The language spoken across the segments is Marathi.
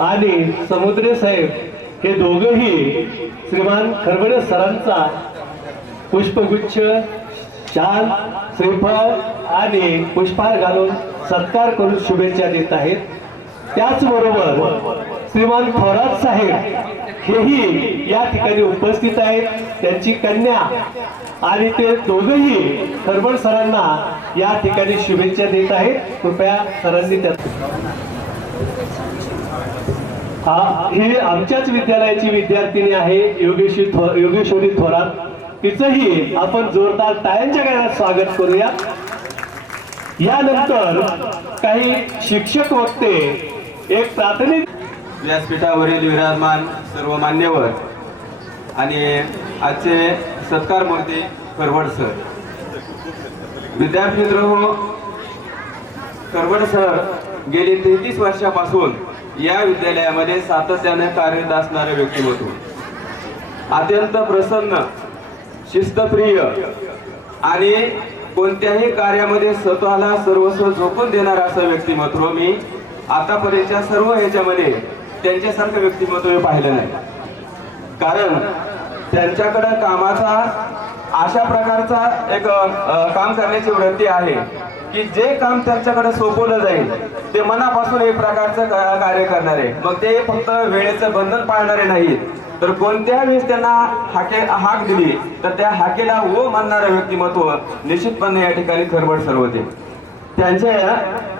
आणि समुद्रे साहेब हे दोघेही श्रीमान खरबडे सरांचा पुष्पगुच्छ, शाल, श्रीफळ आणि पुष्पहार घालून सत्कार करून शुभेच्छा देत आहेत. त्याचबरोबर श्रीमान थोरात साहेब हेही या ठिकाणी उपस्थित आहेत. त्यांची कन्या आणि ते दोघेही खरबड सरांना या ठिकाणी शुभेच्छा देत आहेत. कृपया सरांनी त्यात ही आमच्याच विद्यालयाची विद्यार्थिनी आहे योगेश्वरी थोरात. तिचंही आपण जोरदार टाळ्यांच्या गजरात स्वागत करूया. यानंतर काही शिक्षक वक्ते, एक प्राथमिक व्यासपीठावरील विराजमान सर्व मान्यवर आणि आजचे सत्कार मूर्ती खरबड सर, विद्यार्थी मित्र, खरबड सर गेली 33 वर्षापासून या विद्यालयामध्ये सातत्याने कार्यरत असणारे व्यक्तिमत्व, अत्यंत प्रसन्न, शिस्तप्रिय आणि कोणत्याही कार्यामध्ये स्वतःला सर्वस्व झोकून देणार असं व्यक्तिमत्व मी आतापर्यंतच्या सर्व ह्याच्यामध्ये त्यांच्यासारखं व्यक्तिमत्व पाहिलं नाही. कारण त्यांच्याकडे कामाचा अशा प्रकारचा एक काम करण्याची वृत्ती आहे की जे काम त्यांच्याकडे सोपवलं जाईल ते मनापासून एक प्रकारचं कार्य करणारे, मग ते फक्त वेळेचं बंधन पाळणारे नाहीत, तर कोणत्या वेळेस त्यांना हाक दिली तर त्या हाकेला हो म्हणणारं व्यक्तिमत्व निश्चितपणे या ठिकाणी खरबड सर होते. त्यांचे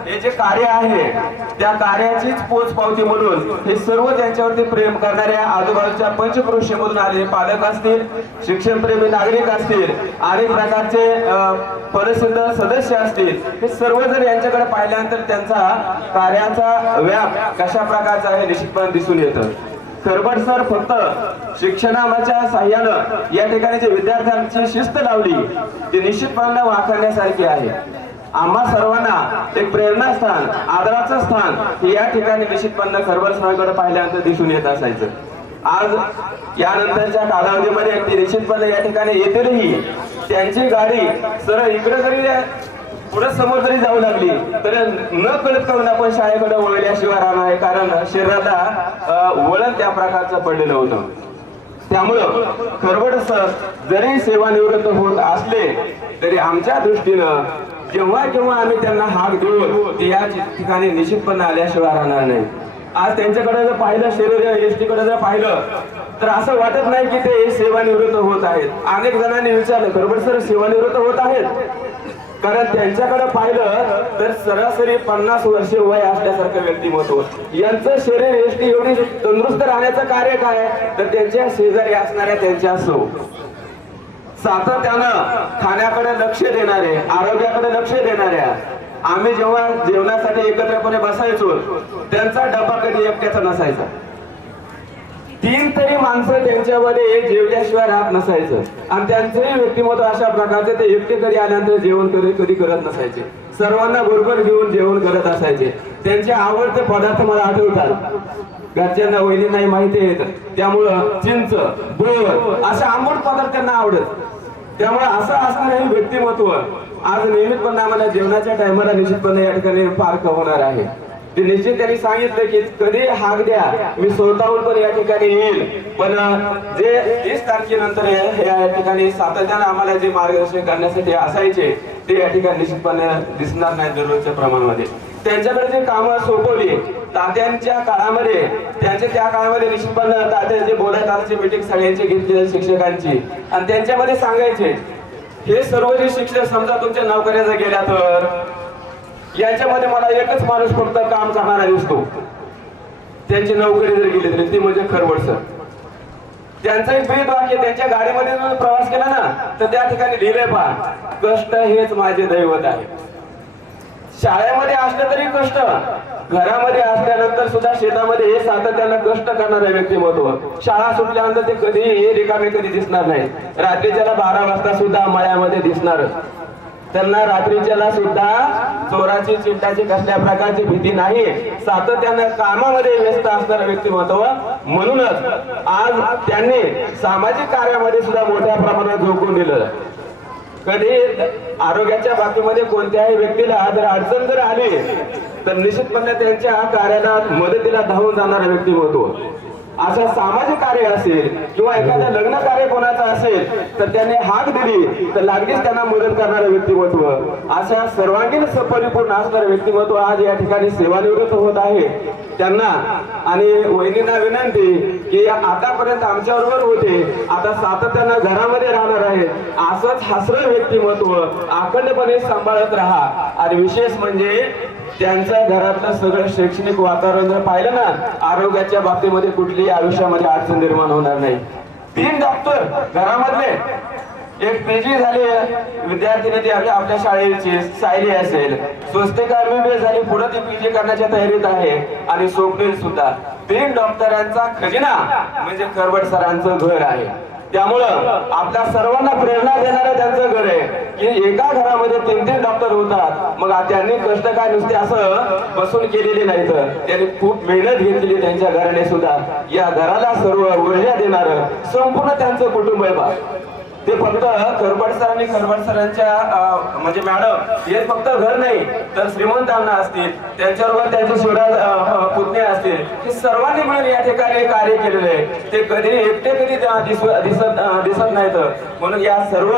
हे जे कार्य आहे त्या कार्याचीच पोचपावती म्हणून हे सर्व त्यांच्यावरती प्रेम करणाऱ्या आजूबाजूच्या पंचक्रोशीमधून आलेले पालक असतील, शिक्षणप्रेमी नागरिक असतील, अनेक प्रकारचे परिसिद्ध सदस्य असतील, हे सर्वजण यांच्याकडे पाहिल्यानंतर त्यांचा कार्याचा व्याप कशा प्रकारचा आहे निश्चितपणे दिसून येतं. खरबड सर फक्त शिक्षणाच्या साह्यानं या ठिकाणी जे विद्यार्थ्यांची शिस्त लावली ती निश्चितपणे वाखाणण्यासारखी आहे. आम्हा सर्वांना एक प्रेरणास्थान, आदराचं स्थान हे या ठिकाणी निश्चितपणे खरबड सरांकडे पाहिल्यानंतर दिसून येत असायचं. आज यानंतरच्या कालावधीमध्ये ते निश्चितपणे या ठिकाणी येतीलही. त्यांची गाडी सरळ इकडे जरी पुढे समोर जरी जाऊ लागली तर न कळत करून आपण शाळेकडे वळल्याशिवाय राहणार आहे, कारण शरीराला वळण त्या प्रकारचं पडलेलं होतं. त्यामुळं खरबड सर जरी सेवानिवृत्त होत असले तरी आमच्या दृष्टीनं जेव्हा जेव्हा आम्ही त्यांना हाक देऊ ते या ठिकाणी निश्चितपणे आल्याशिवाय राहणार नाही. आज त्यांच्याकडे जर पाहिलं, शरीर एसटीकडे जर पाहिलं तर असं वाटत नाही की ते सेवानिवृत्त होत आहेत. अनेक जणांनी विचारलं खरबड सर सेवानिवृत्त होत आहेत, कारण त्यांच्याकडे पाहिलं तर सरासरी 50 वर्षे वय असल्यासारखं व्यक्तिमत्व. यांचं शरीर एसटी एवढी तंदुरुस्त राहण्याचं कार्य काय तर त्यांच्या शेजारी असणाऱ्या त्यांच्या सो सातत्यानं खाण्याकडे लक्ष देणारे, आरोग्याकडे लक्ष देणाऱ्या. आम्ही जेव्हा जेवणासाठी एकत्रपणे बसायचो त्यांचा डबा कधी एकट्याचा नसायचा. 3 तरी माणसं त्यांच्यामध्ये जेवल्याशिवाय राहत नसायचं. आणि त्यांचंही व्यक्तिमत्व अशा प्रकारचे, ते एकटे कधी आल्यानंतर जेवण कधी करत नसायचे, सर्वांना बरोबर घेऊन जेवण करत असायचे. त्यांचे आवडते पदार्थ मला आठवतात, घरच्यांना वहिनींनाही माहिती आहेत, त्यामुळं चिंच, बोर असे आंबट पदार्थ त्यांना आवडत. त्यामुळे असं असणारे हे व्यक्तिमत्व आज नियमितपणे आम्हाला जेवणाच्या टायमाला निश्चितपणे या ठिकाणी पार्क होणार आहे. ते निश्चित त्यांनी सांगितलं की कधी हाक द्या, मी स्वतःहून पण या ठिकाणी येईल, पण जे 30 तारखेनंतर या ठिकाणी सातत्याने आम्हाला जे मार्गदर्शन करण्यासाठी असायचे ते या ठिकाणी निश्चितपणे दिसणार नाही दररोजच्या प्रमाणामध्ये. त्यांच्याकडे जे कामं सोपवली तात्यांच्या काळामध्ये, त्या काळामध्ये निश्चितपणे तात्या जे बोलत आजची मीटिंग सगळ्यांची घेतली शिक्षकांची, आणि त्यांच्यामध्ये सांगायचे हे सर्व जे शिक्षक समजा तुमच्या नोकऱ्या गेल्या तर याच्यामध्ये मला एकच माणूस फक्त काम करणारा दिसतो, त्यांची नोकरी जर गेली तरी ती म्हणजे खरबड सर. त्यांचं एक ब्रीद वाक्य, त्यांच्या गाडीमध्ये जर प्रवास केला ना तर त्या ठिकाणी लिहिले पहा, कष्ट हेच माझे दैवत आहे. शाळेमध्ये असलं तरी कष्ट, घरामध्ये असल्यानंतर सुद्धा शेतामध्ये हे सातत्यानं कष्ट करणारे व्यक्तिमत्व. शाळा सुटल्यानंतर ते कधी रिकामे कधी दिसणार नाही. रात्रीच्याला 12 वाजता सुद्धा मळ्यामध्ये दिसणार. त्यांना रात्रीच्याला सुद्धा चोराची चिंताची कसल्या प्रकारची भीती नाही, सातत्यानं कामामध्ये व्यस्त असणारं व्यक्तिमत्व. म्हणूनच आज त्यांनी सामाजिक कार्यामध्ये सुद्धा मोठ्या प्रमाणात झोकून दिलं. कधी आरोग्याच्या बाबतीमध्ये कोणत्याही व्यक्तीला जर अडचण जर आली तर निश्चितपणे त्यांच्या कार्याला मदतीला धावून जाणारा व्यक्तिमत्व. असं सामाजिक कार्य असेल किंवा एखादं लग्न कार्य कोणाचं असेल तर त्याने हाक दिली तर लागलीच त्यांना मदत करणारं व्यक्तिमत्व. अशा सर्वांगीण परिपूर्ण असणारं व्यक्तिमत्व आज या ठिकाणी सेवानिवृत्त होत आहे. त्यांना आणि वहिनींना विनंती की आतापर्यंत आमच्या बरोबर होते, आता सातत्यानं घरामध्ये राहणार आहे. असंच हसरं व्यक्तिमत्व अखंडपणे सांभाळत राहा. आणि विशेष म्हणजे त्यांच्या घरातलं सगळं शैक्षणिक वातावरण जर पाहिलं ना, आरोग्याच्या बाबतीमध्ये कुठलीही आयुष्यामध्ये अडचण निर्माण होणार नाही. 3 डॉक्टर घरामधले, एक पीजी झाली विद्यार्थिनी ती आपल्या शाळेची सायली असेल, स्वस्तिका MBBS झाली, पुढे ती पीजी करण्याच्या तयारीत आहे. आणि स्वप्नील सुद्धा 3 डॉक्टरांचा खजिना म्हणजे खरवट सरांचं घर आहे. त्यामुळं आपल्या सर्वांना प्रेरणा देणारं त्यांचं घर आहे की एका घरामध्ये 3-3 डॉक्टर होतात. मग त्यांनी कष्ट काय नुसते असं बसून केलेले नाही, तर त्यांनी खूप मेहनत घेतलेली त्यांच्या घराने सुद्धा. या घराला सर्व ऊर्जा देणारं संपूर्ण त्यांचं कुटुंब आहे बा. ते फक्त खरबट सर आणि खरबट सरांच्या म्हणजे मॅडम हे फक्त घर नाही तर श्रीमंत अण्णा असतील, त्यांच्याबरोबर त्यांचे शिवराज पुतणे असतील, हे सर्वांनी मिळून या ठिकाणी कार्य केलेले आहे. ते कधी एकटे कधी दिसत नाहीत. म्हणून या सर्व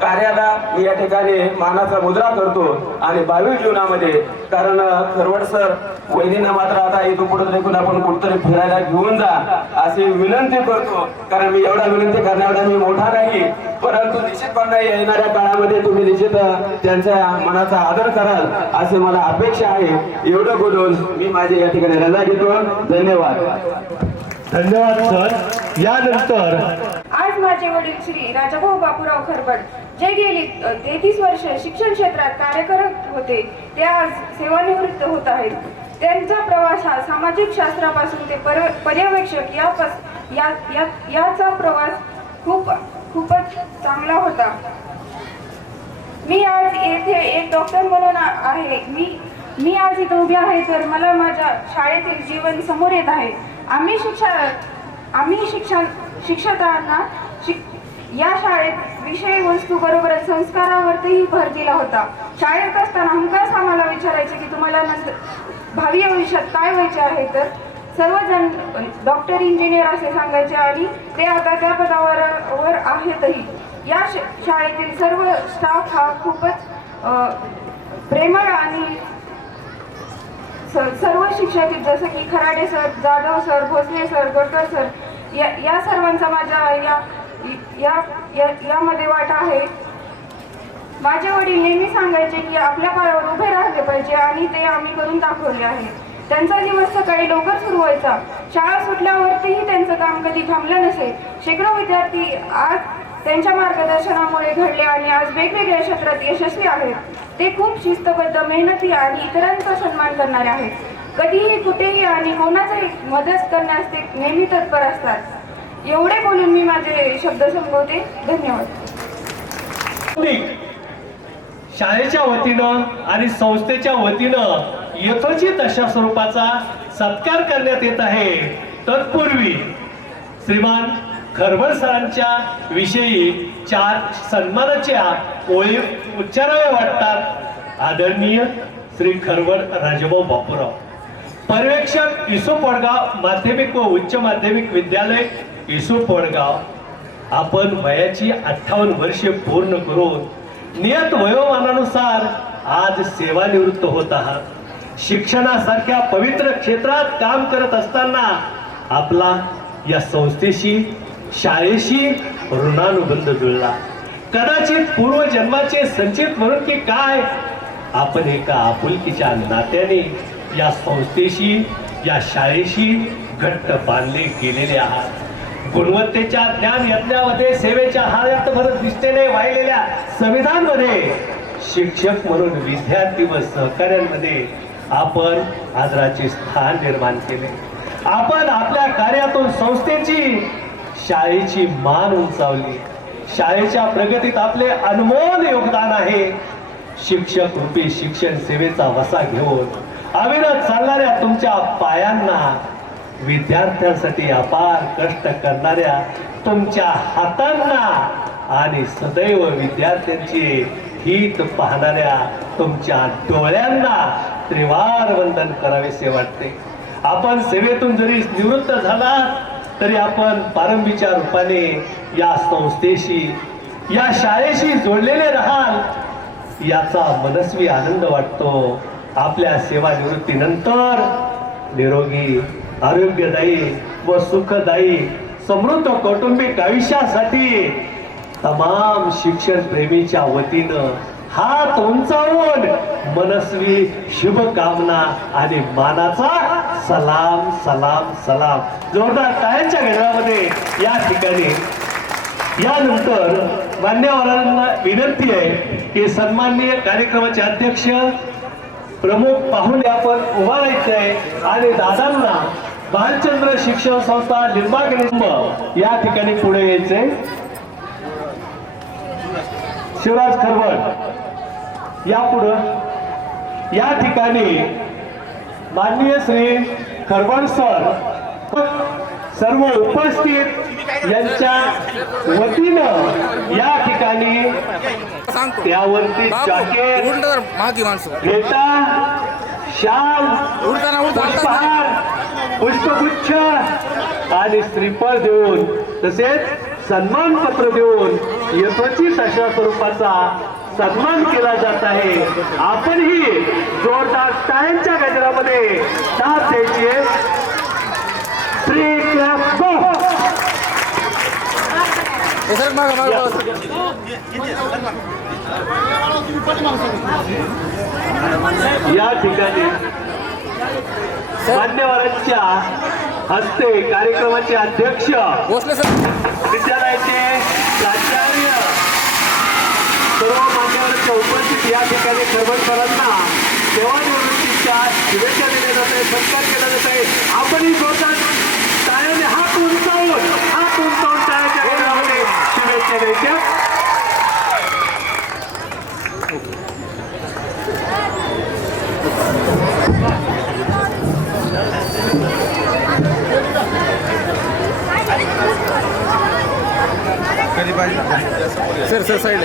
कार्याला मी या ठिकाणी मानाचा मुद्रा करतो. आणि भावी जीवनामध्ये कारण खरवट सर वहिनींना मात्र आता इथून पुढे देखील आपण कुठतरी फिरायला घेऊन जा अशी विनंती करतो. कारण मी एवढा विनंती करण्याएवढा मी मोठा नाही, परंतु निश्चितपणे येणाऱ्या काळामध्ये तुम्ही निश्चित त्यांच्या मनाचा आदर कराल असे मला अपेक्षा आहे. एवढं बोलून मी माझी या ठिकाणी रजा घेतो. धन्यवाद. धन्यवाद सर. यानंतर आज माझे वडील श्री राजाभाऊ बापूराव खरबट जे गेली 33 वर्ष शिक्षण क्षेत्रात कार्य करत होते ते आज सेवानिवृत्त होत आहेत. त्यांचा प्रवास हा सामाजिक शास्त्रापासून ते पर्यवेक्षक याचा प्रवास खूपच चांगला होता. मी आज येथे एक डॉक्टर म्हणून आहे. मी आज इथे उभी आहे तर मला माझ्या शाळेतील जीवन समोर येत आहे. आम्ही शिक्षकांना या शाळेत विषय वस्तू बरोबरच संस्कारावरती भर दिला होता. शाळेत असताना हमखास आम्हाला विचारायचे की तुम्हाला भावी आयुष्यात काय व्हायचे आहे, तर सर्वजण डॉक्टर इंजिनियर असे सांगायचे आणि ते आता त्या पदावर आहेतही. या शाळेतील सर्व स्टाफ हा खूपच प्रेमळ आणि सर्व शिक्षक जसं की Kharade sir, Jadhav sir, Bhosale sir, Gorkar sir या सर्वांचा माझ्या यामध्ये वाटा आहे. माझे वडील नेहमी सांगायचे की आपल्या पायावर उभे राहिले पाहिजे आणि ते आम्ही करून दाखवले आहे. त्यांचा दिवस सकाळी लवकर सुरू व्हायचा. शाळा सुटल्यावरतीही त्यांचं काम कधी थांबलं नसे. शेकडो विद्यार्थी आज त्यांच्या मार्गदर्शनामुळे घडले आणि आज वेगवेगळ्या क्षेत्रात यशस्वी आहेत. ते खूप शिस्तबद्ध, मेहनती आणि इतरांचा सन्मान करणारे आहेत. कधीही कुठेही आणि कोणाचाही मदत करण्यास ते नेहमी तत्पर असतात. एवढे बोलून मी माझे शब्द संपवते. धन्यवाद. शाळेच्या वतीनं आणि संस्थेच्या वतीनं यथोचित अशा स्वरूपाचा सत्कार करण्यात येत आहे. तत्पूर्वी श्रीमान खरबट सरांच्या विषयी 4 सन्मानाच्या ओळी उच्चाराव्या वाटतात. आदरणीय श्री खरबट राजाभाऊ बापूराव, पर्यवेक्षक इसो पडगाव माध्यमिक व उच्च माध्यमिक विद्यालय इसो पडगाव. आपण वयाची 58 वर्षे पूर्ण करून नियत वयोमानानुसार आज सेवानिवृत्त होत आहात. शिक्षणासारख्या पवित्र क्षेत्रात काम करत असताना आपला या संस्थेशी, शाळेशी ऋणानुबंध जुळला. कदाचित पूर्वजन्माचे संचित म्हणून की काय, आपण एका आपुलकीच्या नात्याने या संस्थेशी, या शाळेशी घट्ट बांधले गेलेले आहात. गुणवत्तेच्या ज्ञान यज्ञामध्ये, सेवेच्या हार्यात भरत निष्ठेने वाहिलेल्या संविधानमध्ये, शिक्षक म्हणून विद्यार्थी व सहकार्यांमध्ये आपण आदराचे स्थान निर्माण केले. आपण आपल्या कार्यातून संस्थेची, शाळेची मान उंचावली. शाळेच्या प्रगतीत आपले अनमोल योगदान आहे. शिक्षक रूपी शिक्षण सेवेचा वसा घेऊन अविरत चालणाऱ्या तुमच्या पायांना, विद्यार्थ्यांसाठी अपार कष्ट करणाऱ्या तुमच्या हातांना आणि सदैव विद्यार्थ्यांची हित पाहणाऱ्या तुमच्या डोळ्यांना त्रिवार वंदन करावेसे वाटते. आपण सेवेतून जरी निवृत्त झाला तरी आपण पारंबीच्या रूपाने या संस्थेशी, या शाळेशी जोडलेले राहाल याचा मनस्वी आनंद वाटतो. आपल्या सेवानिवृत्तीनंतर निरोगी, आरोग्यदायी व सुखदायी समृद्ध कौटुंबिक आयुष्यासाठी तमाम शिक्षण प्रेमीच्या वतीनं हात उंचावून मनस्वी शुभकामना आणि मानाचा सलाम सलाम सलाम. जोरदार टाळ्यांच्या गजरामध्ये या ठिकाणी यानंतर मान्यवरांना विनंती आहे की सन्माननीय कार्यक्रमाचे अध्यक्ष प्रमुख पाहुणे आपण उभा राहायचे आहे आणि दादांना बालचंद्र शिक्षण संस्था लिंबागणिंब या ठिकाणी पुढे यायचे. शिवराज खरवड या पुढं या ठिकाणी माननीय श्री खरवड सर सर्व उपस्थित यांच्या वतीनं या ठिकाणी त्यावरती जॅकेट, फेटा, शाल, पुष्पहार, पुष्पगुच्छ आणि श्रीफळ देऊन तसेच सन्मानपत्र देऊन यथोचित अशा स्वरूपाचा सन्मान केला जात आहे. आपणही जोरदार टाळ्यांच्या गजरामध्ये साथ द्यायची आहे. श्री क्लास गो. या ठिकाणी मान्यवरांच्या हस्ते कार्यक्रमाचे अध्यक्ष विद्यालयाचे प्राचार्य सर्व मान्यवरांच्या उपस्थित या ठिकाणी खरवड सरांना सेवानिवृत्तीच्या शुभेच्छा दिल्या जात आहे, सत्कार केला जात आहे. आपणही जोरदार टाळ्याने हात उंचावून टाळ्याच्या गजरामध्ये शुभेच्छा द्यायच्या. सर साइड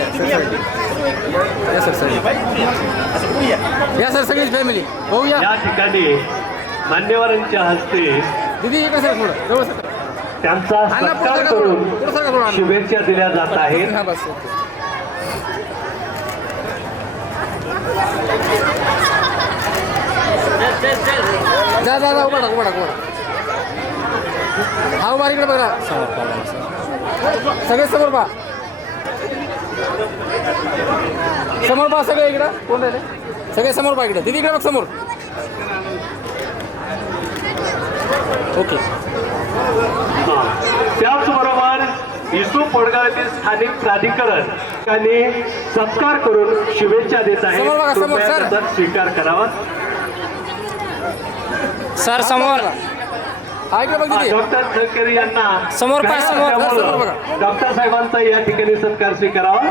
या सर सगळीच फॅमिली बघूया. या ठिकाणी मान्यवरांच्या हस्ते दीदी इकडे सर थोडं जवळ सर त्यांचा सत्कार करून शुभेच्छा दिल्या जात आहेत. हा बस जा जा जा उभा टाक हा उभा इकडे बघा सगळे समोर पहा सगळे इकडं कोण राहिले सगळे समोर पहा इकडे दीदी इकडे बघ समोर ओके. त्याचबरोबर इसू पडगाव येथील स्थानिक प्राधिकरण यांनी सत्कार करून शुभेच्छा देत आहे. समोर बघा, समोर, कृपया सर. त्याचा स्वीकार करावा. सर समोर हा इकडे बघ दीदी डॉक्टर तळकरे यांना समोर पाय, समोर, समोर बघा. डॉक्टर साहेबांचा या ठिकाणी सत्कार स्वीकारावा.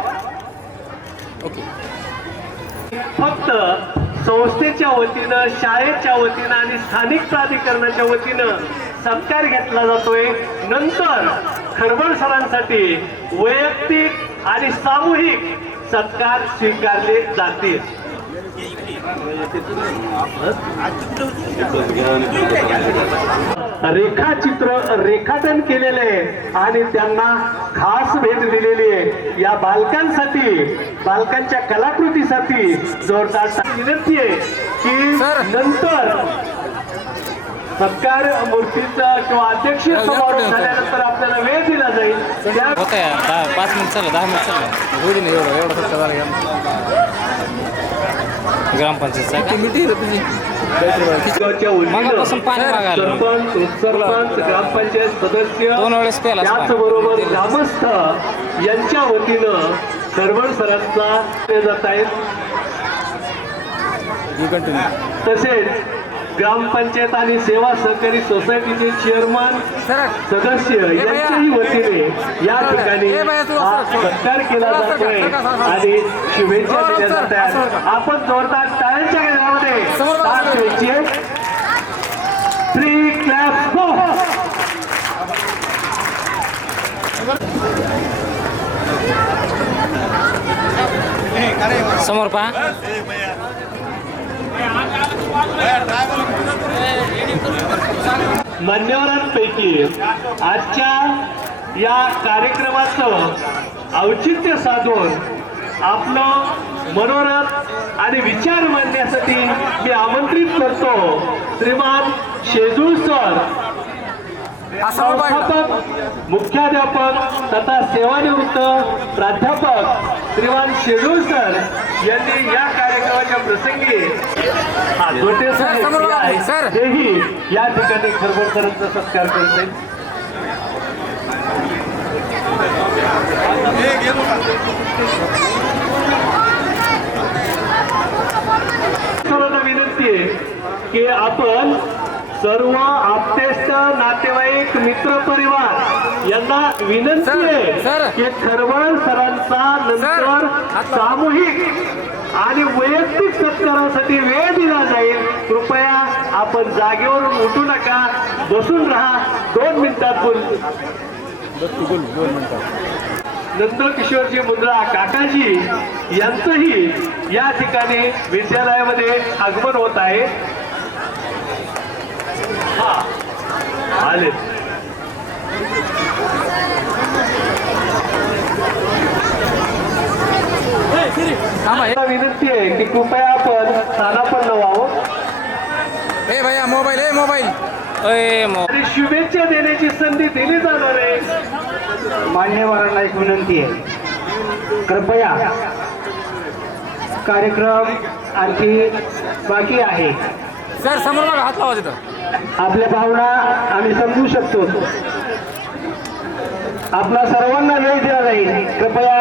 ओके. फक्त संस्थेच्या वतीनं, शाळेच्या वतीनं आणि स्थानिक प्राधिकरणाच्या वतीनं सत्कार घेतला जातोय. नंतर खरवड सरांसाठी वैयक्तिक आणि सामूहिक सत्कार स्वीकारले जातील. रेखाचित्र रेखाटन केलेले आहे आणि त्यांना खास भेट दिलेली आहे. या बालकांसाठी, बालकांच्या कलाकृतीसाठी जोरदार विनंती आहे की सर. नंतर सत्कार मूर्तीचा किंवा अध्यक्ष समारोह झाल्यानंतर आपल्याला वेळ दिला जाईल. त्या होत आहे 5 मिनिट चाललं 10 मिनिट चाललं होईल नाही एवढं फक्त झालं ग्रामपंचायत मगापासून पाणी मागायला सरपंच, उपसरपंच, ग्रामपंचायत सदस्य, 2 वेळेस प्यायला त्याचबरोबर ग्रामस्थ यांच्या वतीनं खरवड सरांचा ते जात आहेत. तसेच ग्रामपंचायत आणि सेवा सहकारी सोसायटीचे चेअरमन सदस्य यांच्याही वतीने या ठिकाणी हा सत्कार केला जातोय आणि शुभेच्छा दिल्या जात आहेत. आपण जोरदार टाळ्यांच्या गजरामध्ये साथ द्यायची आहे. 3 क्लॅप्स गो. समोर पहा. मान्यवरांपैकी आजच्या या कार्यक्रमाचं औचित्य साधून आपलं मनोरथ आणि विचार मांडण्यासाठी मी आमंत्रित करतो श्रीमान शेजूळ सर, हा समोर पहा इकडं. संस्थापक मुख्याध्यापक तथा सेवानिवृत्त प्राध्यापक श्रीमान शेजूळ सर यांनी या कार्यक्रमाच्या प्रसंगी छोटे सर, समोर बघा, सर. हेही या ठिकाणी खरबड सरांचा सत्कार करत आहेत. सर्वांना विनंती आहे की आपण सर्व आप्तेष्ट नातेवाईक मित्र परिवार यांना विनंती सर, आहे सर. की खरबड सरांचा नंतर हात लावा. सामूहिक आणि वैयक्तिक सत्कारासाठी वेळ दिला जाईल. कृपया आपण जागेवरून उठू नका, बसून राहा. 2 मिनिटात बोल. नंदकिशोरजी मुंद्रा काकाजी यांचंही या ठिकाणी विद्यालयामध्ये आगमन होत आहे. हा आले. थांबा. मला विनंती आहे की कृपया आपण स्थानापन्न व्हावं ए भैया मोबाईल, ए मोबाईल. ए आणि शुभेच्छा देण्याची संधी दिली जाणार आहे. मान्यवरांना एक विनंती आहे, कृपया कार्यक्रम आणखी बाकी आहे. सर समोर बघा, हात लावा तिथं. आपल्या भावना आम्ही समजू शकतो. आपला सर्वांना वेळ दिला जाईल. कृपया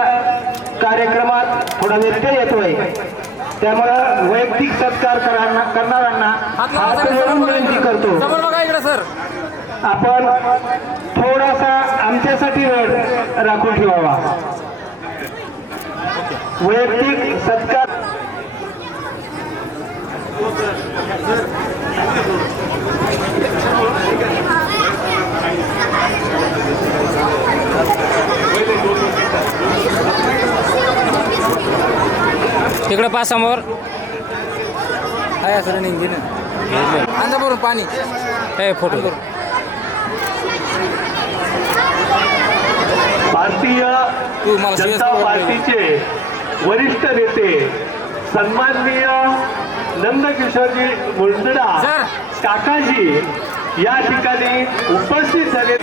कार्यक्रमात थोडा व्यत्यय येतोय, त्यामुळं वैयक्तिक सत्कार करणाऱ्यांना हात लावा हात सर, जोडून समोर बघा विनंती इकडं. करतो. समोर बघा इकडे सर. आपण थोडासा आमच्यासाठी वेळ राखून ठेवावा. वैयक्तिक सत्कार तिकडे पहा समोर. आहे सर इंजिनियर अंदा भरून पाणी. ए फोटो करू. भारतीय तू मला serious जनता बोल. पार्टीचे वरिष्ठ नेते सन्माननीय नंदकिशोरजी मुंदडा सर. काकाजी या ठिकाणी उपस्थित झाले.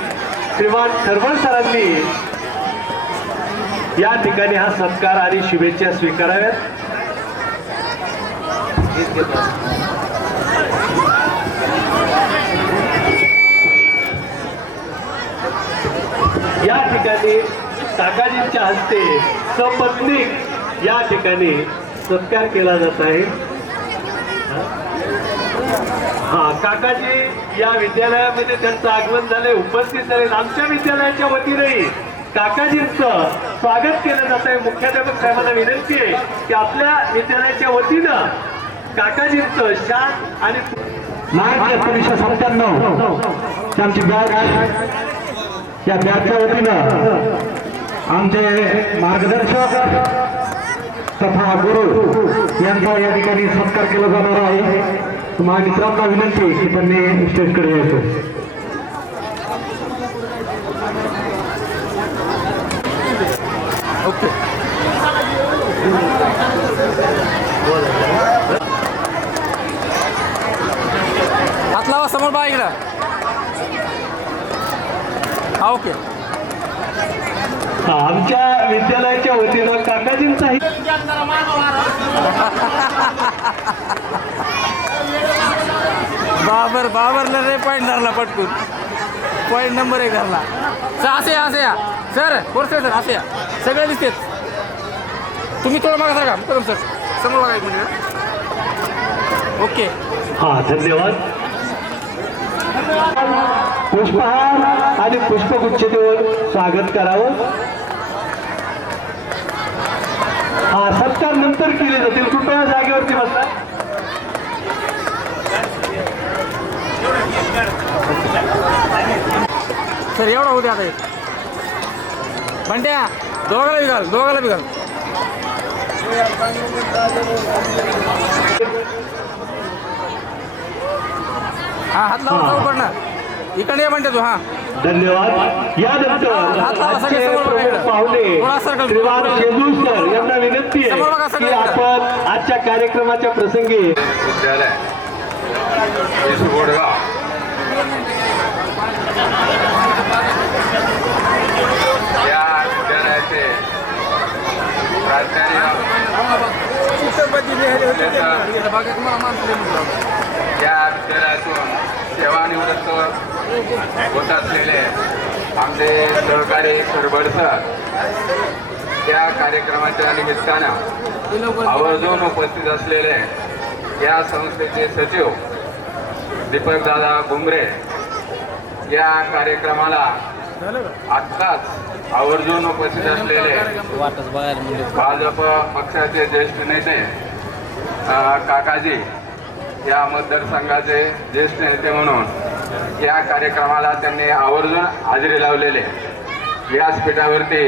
श्रीमान खरबड सरांनी या ठिकाणी हा सत्कार आणि शुभेच्छा स्वीकाराव्यात. या ठिकाणी काकाजींच्या हस्ते सपत्नीक या ठिकाणी सत्कार केला जात आहे. हा काकाजी या विद्यालयामध्ये त्यांचं आगमन झालंय, उपस्थित झाले. आमच्या विद्यालयाच्या वतीनेही काकाजींचं स्वागत केलं जात आहे. मुख्याध्यापक साहेबांना विनंती आहे की आपल्या विद्यालयाच्या वतीनं काकाजींचं शान आणि मार्च 1997 आमची बॅच, या बॅचच्या वतीनं आमचे मार्गदर्शक तथा गुरु यांचा या ठिकाणी सत्कार केला जाणार आहे. माझ्या मित्रांना विनंती आहे की त्यांनी स्टेजकडे यायचं. ओके. हात लावा समोर बघा इकडं. हा ओके. आमच्या विद्यालयाच्या वतीनं काकाजींचाही बाबरला रे पॉईंट धरला पटकून. पॉईंट नंबर 1 धरला. सर असे या सर. कोर्स सर असे या. सगळे दिसतेत. तुम्ही थोडं मागा सर का करून सर समोर बघा 1 मिनिट. ओके. हा धन्यवाद. पुष्पहार आणि पुष्पगुच्छ देऊन स्वागत करावं. हा सत्कार नंतर केले जातील. कृपया जागेवरती बसा. सर एवढा होते आता बंट्या दोघाला बी घाल. हा हात लावा चौकडनं इकडे ये म्हणते तू. हा धन्यवाद. यानंतर आजचे प्रमुख पाहुणे श्रीमान शेजू सर यांना विनंती आहे की आपण आजच्या कार्यक्रमाच्या प्रसंगी विद्यालय इसवडगाव या विद्यालयाचे या विद्यालयातून सेवानिवृत्त होत असलेले आमचे सहकारी सरबड सर त्या कार्यक्रमाच्या निमित्तानं आवर्जून उपस्थित असलेले या संस्थेचे सचिव दीपकदादा गुमरे या कार्यक्रमाला आत्ताच आवर्जून उपस्थित असलेले भाजप पक्षाचे ज्येष्ठ नेते काकाजी या मतदारसंघाचे ज्येष्ठ नेते म्हणून या कार्यक्रमाला त्यांनी आवर्जून हजेरी लावलेले व्यासपीठावरती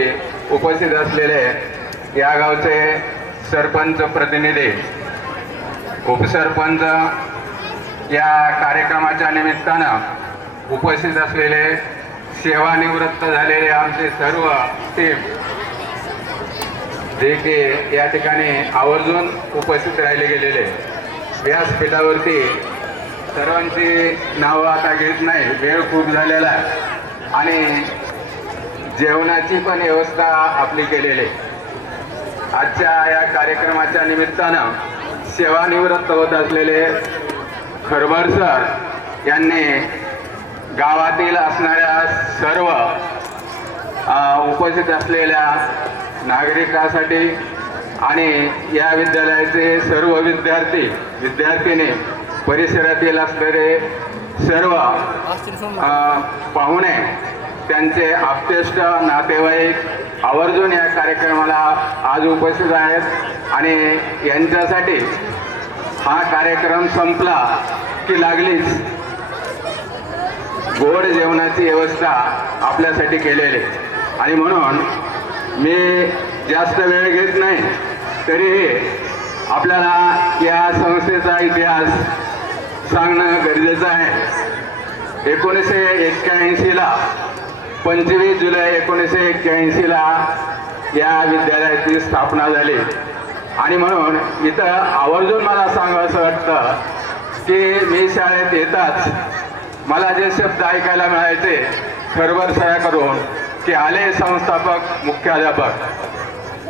उपस्थित असलेले या गावचे सरपंच प्रतिनिधी उपसरपंच या कार्यक्रमाच्या निमित्तानं उपस्थित असलेले सेवानिवृत्त झालेले आमचे सर्व टीम जे की या ठिकाणी आवर्जून उपस्थित राहिले गेलेले व्यासपीठावरती सर्वांची नावं आता घेत नाही, वेळ खूप झालेला आहे आणि जेवणाची पण व्यवस्था आपली केलेली. आजच्या या कार्यक्रमाच्या निमित्तानं सेवानिवृत्त होत असलेले खरबड सर यांनी गावातील असणाऱ्या सर्व उपस्थित असलेल्या नागरिकांसाठी आणि या विद्यालयाचे सर्व विद्यार्थिनी परिसरातील असलेले सर्व पाहुणे त्यांचे आप्तेष्ट नातेवाईक आवर्जून या कार्यक्रमाला आज उपस्थित आहेत आणि यांच्यासाठी हा कार्यक्रम संपला की लागलीच गोड जेवणाची व्यवस्था आपल्यासाठी केलेली आणि म्हणून मी जास्त वेळ घेत नाही तरीही आपल्याला या संस्थेचा इतिहास सांगणं गरजेचं आहे. 1981ला 25 जुलै 1981ला या विद्यालयाची स्थापना झाली आणि म्हणून इथं आवर्जून मला सांगावंसं वाटतं की मी शाळेत येताच मला जे शब्द ऐकायला मिळायचे खरबड सरांकडून की आले संस्थापक मुख्याध्यापक,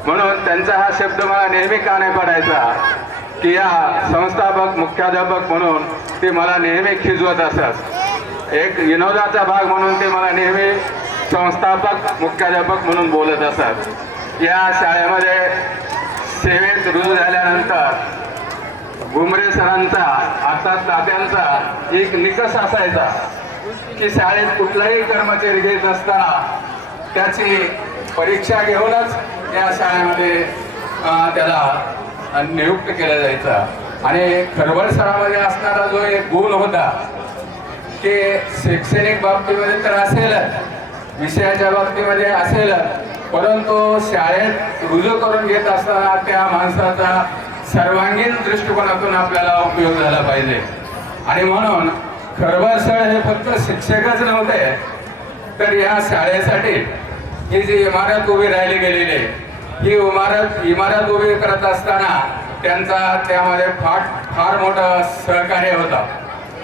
म्हणून त्यांचा हा शब्द मला नेहमी का नाही पडायचा की या संस्थापक मुख्याध्यापक म्हणून ते मला नेहमी खिजवत असत. एक विनोदाचा भाग म्हणून ते मला नेहमी संस्थापक मुख्याध्यापक म्हणून बोलत असत. या शाळेमध्ये सेवेत रुजू झाल्यानंतर गुमरे सरांचा अर्थात तात्यांचा एक निकष असायचा की शाळेत कुठलाही कर्मचारी घेत असताना त्याची परीक्षा घेऊनच या शाळेमध्ये त्याला नियुक्त केला जायचा. आणि खरबड सरामध्ये असणारा जो एक गुण होता की शैक्षणिक बाबतीमध्ये तर असेलच, विषयाच्या बाबतीमध्ये असेलच, परंतु शाळेत रुजू करून घेत असताना त्या माणसाचा सर्वांगीण दृष्टिकोनातून आपल्याला उपयोग झाला पाहिजे. आणि म्हणून खरबड सर हे फक्त शिक्षकच नव्हते तर या शाळेसाठी ही जी इमारत उभी राहिली गेलेली ही इमारत उभी करत असताना त्यांचा त्यामध्ये फार मोठं सहकार्य होता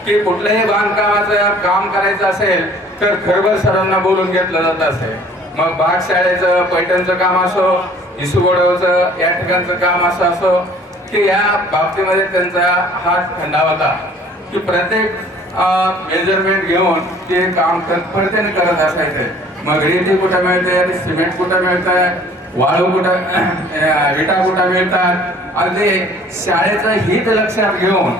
की कुठल्याही बांधकामाचं काम करायचं असेल तर खरबड सरांना बोलून घेतलं जात असे. मग बागशाळेचं पैठणचं काम असो, इसुगोडवचं या ठिकाणचं काम असो की या बाबतीमध्ये त्यांचा हात खंडा होता की प्रत्येक मेजरमेंट घेऊन ते काम तत्परतेने करत असायचे. मग रेती कुठं मिळते, सिमेंट कुठं मिळतं, वाळू कुठं, विटा कुठं मिळतात, अगदी शाळेचं हित लक्षात घेऊन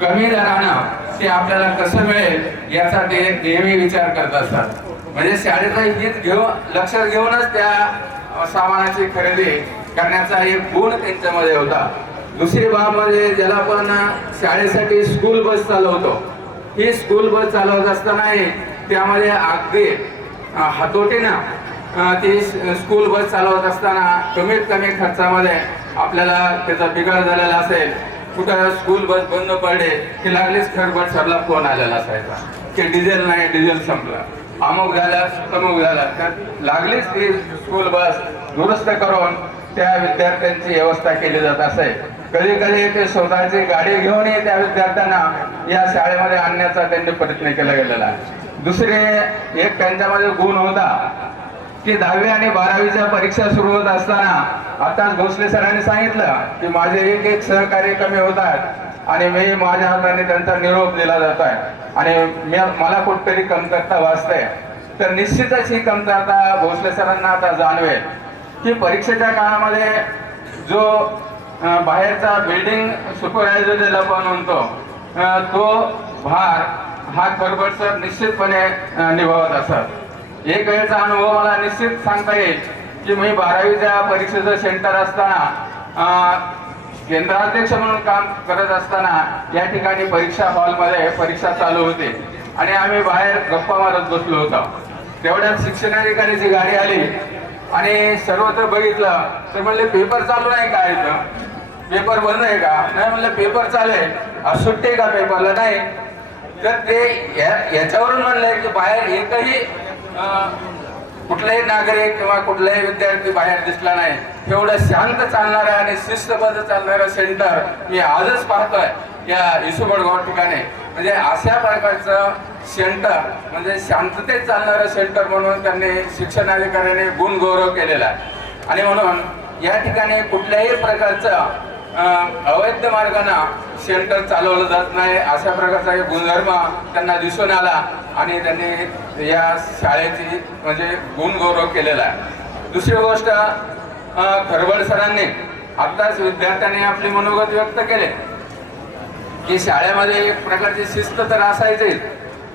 कमी दरानं ते आपल्याला कसं मिळेल याचा ते नेहमी विचार करत असतात. म्हणजे शाळेचं हित लक्षात घेऊनच त्या सामानाची खरेदी करण्याचा एक गुण त्यांच्यामध्ये होता. दुसरी बाब म्हणजे ज्याला आपण शाळेसाठी स्कूल बस चालवतो, ही स्कूल बस चालवत असतानाही त्यामध्ये अगदी हातोटीनं ती स्कूल बस चालवत असताना कमीत कमी खर्चामध्ये आपल्याला त्याचा बिघाड झालेला असेल, कुठं स्कूल बस बंद पडले की लागलीच खरबड सरला फोन आलेला असायचा की डिझेल नाही, डिझेल संपलं, अमुक झालं तमुक झालं, तर लागलीच ती स्कूल बस दुरुस्त करून त्या विद्यार्थ्यांची व्यवस्था केली जात असे. कधी कधी ते स्वतःची गाडी घेऊनही त्या विद्यार्थ्यांना या शाळेमध्ये आणण्याचा त्यांनी प्रयत्न केला गेलेला आहे. दुसरे एक त्यांच्यामध्ये गुण होता की 10वी आणि 12वीच्या परीक्षा सुरू होत असताना आताच भोसले सरांनी सांगितलं की माझे एक सहकारी कमी होतात आणि मी माझ्या हाताने त्यांचा निरोप दिला जात आहे आणि मला कुठतरी कमतरता वाचते. तर निश्चितच ही कमतरता भोसले सरांना आता जाणवेल की परीक्षेच्या काळामध्ये जो बाहेरचा बिल्डिंग सुपरवायझर ज्याला आपण म्हणतो तो भार हा खरबड सर निश्चितपणे निभावत असत. एक वेळचा अनुभव मला निश्चित सांगता येईल की मी 12वीच्या परीक्षेचं सेंटर असताना केंद्राध्यक्ष म्हणून काम करत असताना या ठिकाणी परीक्षा हॉलमध्ये परीक्षा चालू होती आणि आम्ही बाहेर गप्पा मारत बसलो होतो. तेवढ्यात शिक्षणाधिकाऱ्याची गाडी आली आणि सर्वत्र बघितलं तर म्हणले पेपर चालू नाही का, इथं पेपर बंद आहे का? नाही म्हणलं पेपर चालू आहे. आज सुट्टी आहे का पेपरला? नाही. तर ते याच्यावरून म्हणलंय की बाहेर एकही कुठलाही नागरिक किंवा कुठलाही विद्यार्थी बाहेर दिसला नाही. एवढं शांत चालणारं आणि शिस्तबद्ध चालणारं सेंटर मी आजच पाहतोय या इसुबडगाव ठिकाणी. म्हणजे अशा प्रकारचं सेंटर म्हणजे शांततेत चालणारं सेंटर म्हणून त्यांनी शिक्षणाधिकाऱ्यांनी गुण गौरव केलेला आहे. आणि म्हणून या ठिकाणी कुठल्याही प्रकारचं अवैध मार्गाने सेंटर चालवलं जात नाही अशा प्रकारचा एक गुणधर्म त्यांना दिसून आला आणि त्यांनी या शाळेची म्हणजे गुण गौरव केलेला आहे. दुसरी गोष्ट खरबड सरांनी आत्ताच विद्यार्थ्यांनी आपले मनोगत व्यक्त केले की शाळेमध्ये एक प्रकारची शिस्त तर असायचीच,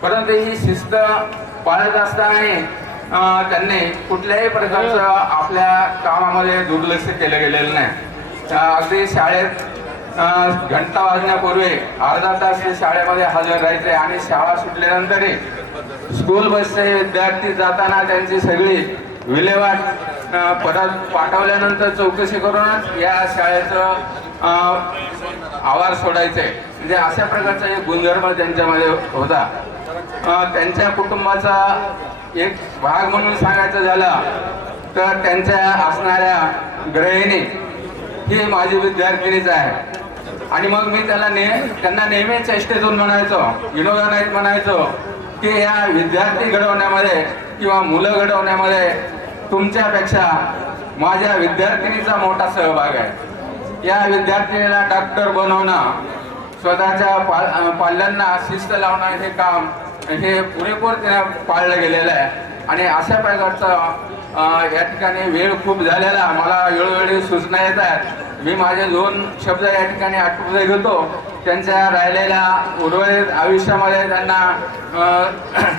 परंतु ही शिस्त पाळत असताना त्यांनी कुठल्याही प्रकारचं आपल्या कामामध्ये दुर्लक्ष केलं गेलेलं नाही. अगदी शाळेत घंटा वाजण्यापूर्वी अर्धा तास ते शाळेमध्ये हजर राहायचे आणि शाळा सुटल्यानंतरही स्कूल बसचे विद्यार्थी जाताना त्यांची सगळी विल्हेवाट परत पाठवल्यानंतर चौकशी करूनच या शाळेचं आवार सोडायचे. म्हणजे अशा प्रकारचा एक गुणधर्म त्यांच्यामध्ये होता. त्यांच्या कुटुंबाचा एक भाग म्हणून सांगायचं झालं तर त्यांच्या असणाऱ्या गृहिणी ही माझी विद्यार्थिनीच आहे. आणि मग मी त्यांना नेहमी चेष्टेतून म्हणायचो, विनोदाने म्हणायचो की या विद्यार्थी घडवण्यामध्ये किंवा मुलं घडवण्यामध्ये तुमच्यापेक्षा माझ्या विद्यार्थिनीचा मोठा सहभाग आहे. या विद्यार्थिनीला डॉक्टर बनवणं, स्वतःच्या पाल्यांना शिस्त लावणं हे काम हे पुरेपूर पाळलं गेलेलं आहे. आणि अशा प्रकारचं या ठिकाणी वेळ खूप झालेला, मला वेळोवेळी सूचना येत आहेत. मी माझे 2 शब्द या ठिकाणी आठवून घेतो. त्यांच्या राहिलेल्या उर्वरित आयुष्यामध्ये त्यांना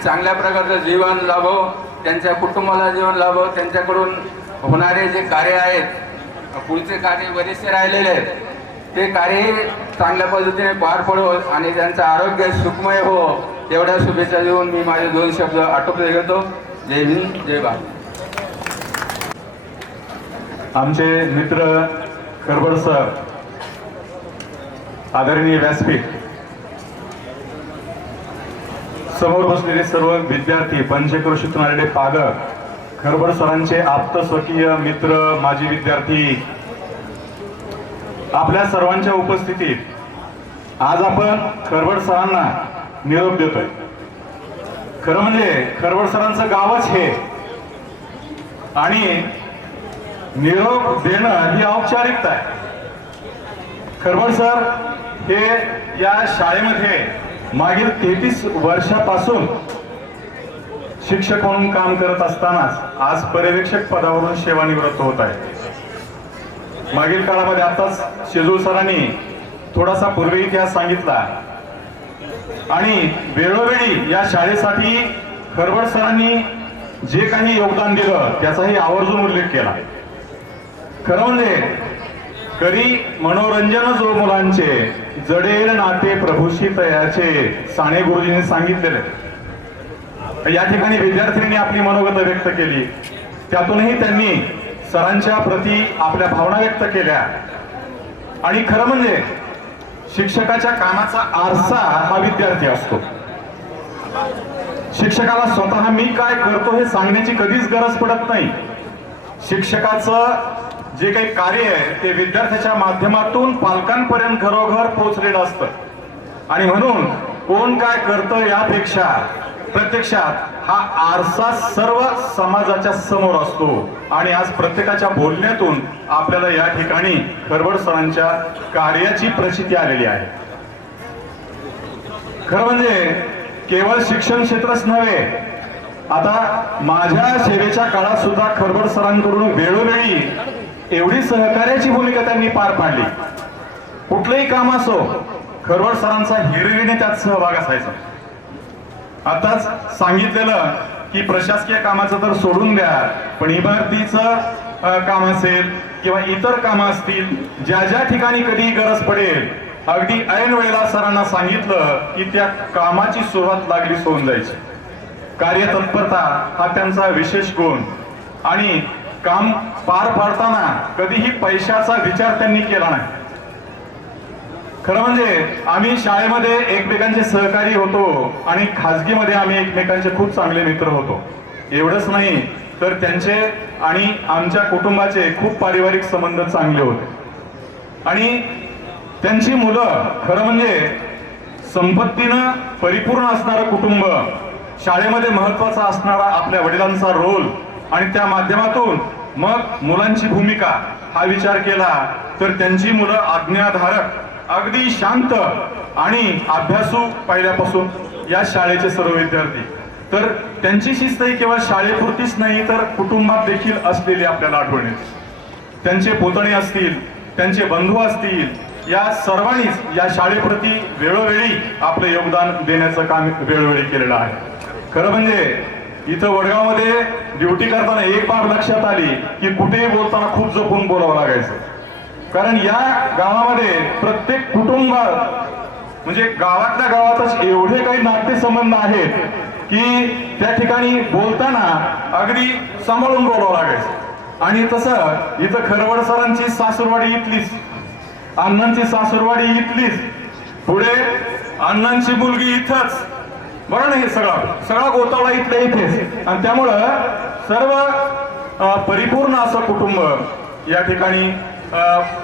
चांगल्या प्रकारचं जीवन लाभो, त्यांच्या कुटुंबाला जीवन लाभो, त्यांच्याकडून होणारे जे कार्य आहेत, पुढचे कार्य बरेचसे राहिलेले आहेत, ते कार्यही चांगल्या पद्धतीने पार पडो आणि त्यांचं आरोग्य सुखमय हो एवढ्या शुभेच्छा देऊन मी माझे 2 शब्द आटोपले घेतो. जय हिंद, जय भारत. आमचे मित्र खरबड सर, आदरणीय व्यासपीठ, समोर बसलेले सर्व विद्यार्थी, पंचक्रोशीतून आलेले पालक, खरबड सरांचे आप्त स्वकीय मित्र, माजी विद्यार्थी, आपल्या सर्वांच्या उपस्थितीत आज आपण खरबड सरांना निरोप देतोय. खरं म्हणजे खरबड सरांचं गावच हे आणि निरोप देणं ही औपचारिकता आहे. खरबड सर हे या शाळेमध्ये मागील 33 वर्षापासून शिक्षक म्हणून काम करत असतानाच आज पर्यवेक्षक पदावरून सेवानिवृत्त होत आहे. मागील काळामध्ये आताच शेजूळ सरांनी थोडासा पूर्व इतिहास सांगितला आणि वेळोवेळी या शाळेसाठी खरबड सरांनी जे काही योगदान दिलं त्याचाही आवर्जून उल्लेख केला. खरं म्हणजे करी मनोरंजन जो मुलांचे, जडेल नाते प्रभूशी तयाचे, साने गुरुजींनी सांगितलेले. या ठिकाणी विद्यार्थ्यांनी आपली मनोगत व्यक्त केली, त्यातूनही त्यांनी सरांच्या प्रती आपल्या भावना व्यक्त केल्या. आणि खरं म्हणजे शिक्षकाच्या कामाचा आरसा हा विद्यार्थी असतो. शिक्षकाला स्वतः मी काय करतो हे सांगण्याची कधीच गरज पडत नाही. शिक्षकाचं जे काही कार्य आहे ते विद्यार्थ्याच्या माध्यमातून पालकांपर्यंत घरोघर पोहोचलेलं असतं. आणि म्हणून कोण काय करतं यापेक्षा प्रत्यक्षात हा आरसा सर्व समाजाच्या समोर असतो. आणि आज प्रत्येकाच्या बोलण्यातून आपल्याला या ठिकाणी खरवड सरांच्या कार्याची प्रचिती आलेली आहे. खरं म्हणजे केवळ शिक्षण क्षेत्रच नव्हे, आता माझ्या सेवेच्या काळात सुद्धा खरवड सरांकडून वेळोवेळी एवढी सहकार्याची भूमिका त्यांनी पार पाडली. कुठलंही काम असो खरवड सरांचा हिरवीने त्यात सहभाग असायचा. आताच सांगितलेलं की प्रशासकीय कामाचं तर सोडून द्या, पण इमारतीचं काम असेल किंवा इतर कामं असतील, ज्या ज्या ठिकाणी कधी गरज पडेल अगदी ऐन वेळेला सरांना सांगितलं की त्या कामाची सुरुवात लागलीच होऊन जायची. कार्यतत्परता हा त्यांचा विशेष गुण. आणि काम पार पाडताना कधीही पैशाचा विचार त्यांनी केला नाही. खरं म्हणजे आम्ही शाळेमध्ये एकमेकांचे सहकारी होतो आणि खाजगीमध्ये आम्ही एकमेकांचे खूप चांगले मित्र होतो. एवढंच नाही तर त्यांचे आणि आमच्या कुटुंबाचे खूप पारिवारिक संबंध चांगले होते. आणि त्यांची मुलं खरं म्हणजे संपत्तीनं परिपूर्ण असणारं कुटुंब, शाळेमध्ये महत्वाचा असणारा आपल्या वडिलांचा रोल आणि त्या माध्यमातून मग मुलांची भूमिका हा विचार केला तर त्यांची मुलं आज्ञाधारक, अगदी शांत आणि अभ्यासू पहिल्यापासून या शाळेचे सर्व विद्यार्थी. तर त्यांची शिस्त ही केवळ शाळेपुरतीच नाही तर कुटुंबात देखील असलेली आपल्याला आढळून येते. त्यांचे पोतणे असतील, त्यांचे बंधू असतील, या सर्वांनीच या शाळेप्रती वेळोवेळी आपलं योगदान देण्याचं काम वेळोवेळी केलेलं आहे. खरं म्हणजे इथं वडगावमध्ये ड्युटी करताना एक बाब लक्षात आली की कुठेही बोलताना खूप जपून बोलावं लागायचं. कारण या गावामध्ये प्रत्येक कुटुंब म्हणजे गावातल्या गावातच एवढे काही नातेसंबंध आहेत की त्या ठिकाणी बोलताना अगदी सांभाळून बोलावं लागायचं. आणि तसं इथं खरवड सरांची सासूरवाडी इथलीच, अण्णांची सासूरवाडी इथलीच, पुढे अण्णांची मुलगी इथंच, बरं नाही सगळा गोतावळा इथल्या इथेच. आणि त्यामुळं सर्व परिपूर्ण असं कुटुंब या ठिकाणी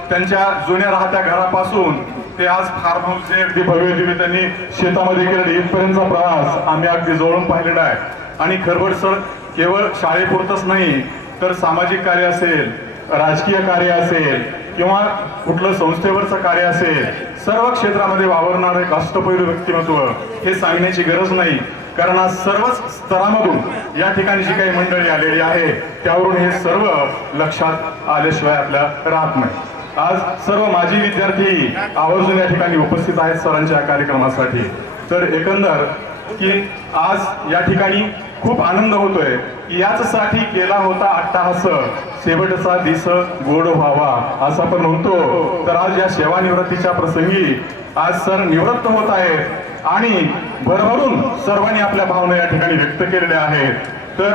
त्यांच्या जुन्या राहत्या घरापासून ते आज फार्म हाऊसचे अगदी भव्य दिव्य त्यांनी शेतामध्ये केलेले इथपर्यंतचा प्रवास आम्ही अगदी जवळून पाहिलेला आहे. आणि खरवड सर केवळ शाळेपुरतच नाही तर सामाजिक कार्य असेल, राजकीय कार्य असेल किंवा कुठलं संस्थेवरचं कार्य असेल, सर्व क्षेत्रामध्ये वावरणारं एक अष्टपैलू व्यक्तिमत्व हे सांगण्याची गरज नाही. कारण आज सर्वच स्तरामधून या ठिकाणी जी काही मंडळी आलेली आहे त्यावरून हे सर्व लक्षात आल्याशिवाय आपल्या राहत नाही. आज सर्व माजी विद्यार्थी आवर्जून या ठिकाणी उपस्थित आहेत सरांच्या कार्यक्रमासाठी. तर एकंदर की आज या ठिकाणी खूप आनंद होतोय की याचसाठी केला होता अट्टाहास शेवटचा दिस गोड व्हावा असं आपण म्हणतो. तर आज या सेवानिवृत्तीच्या प्रसंगी आज सर निवृत्त होत आहेत आणि भरभरून सर्वांनी आपल्या भावना या ठिकाणी व्यक्त केलेल्या आहेत. तर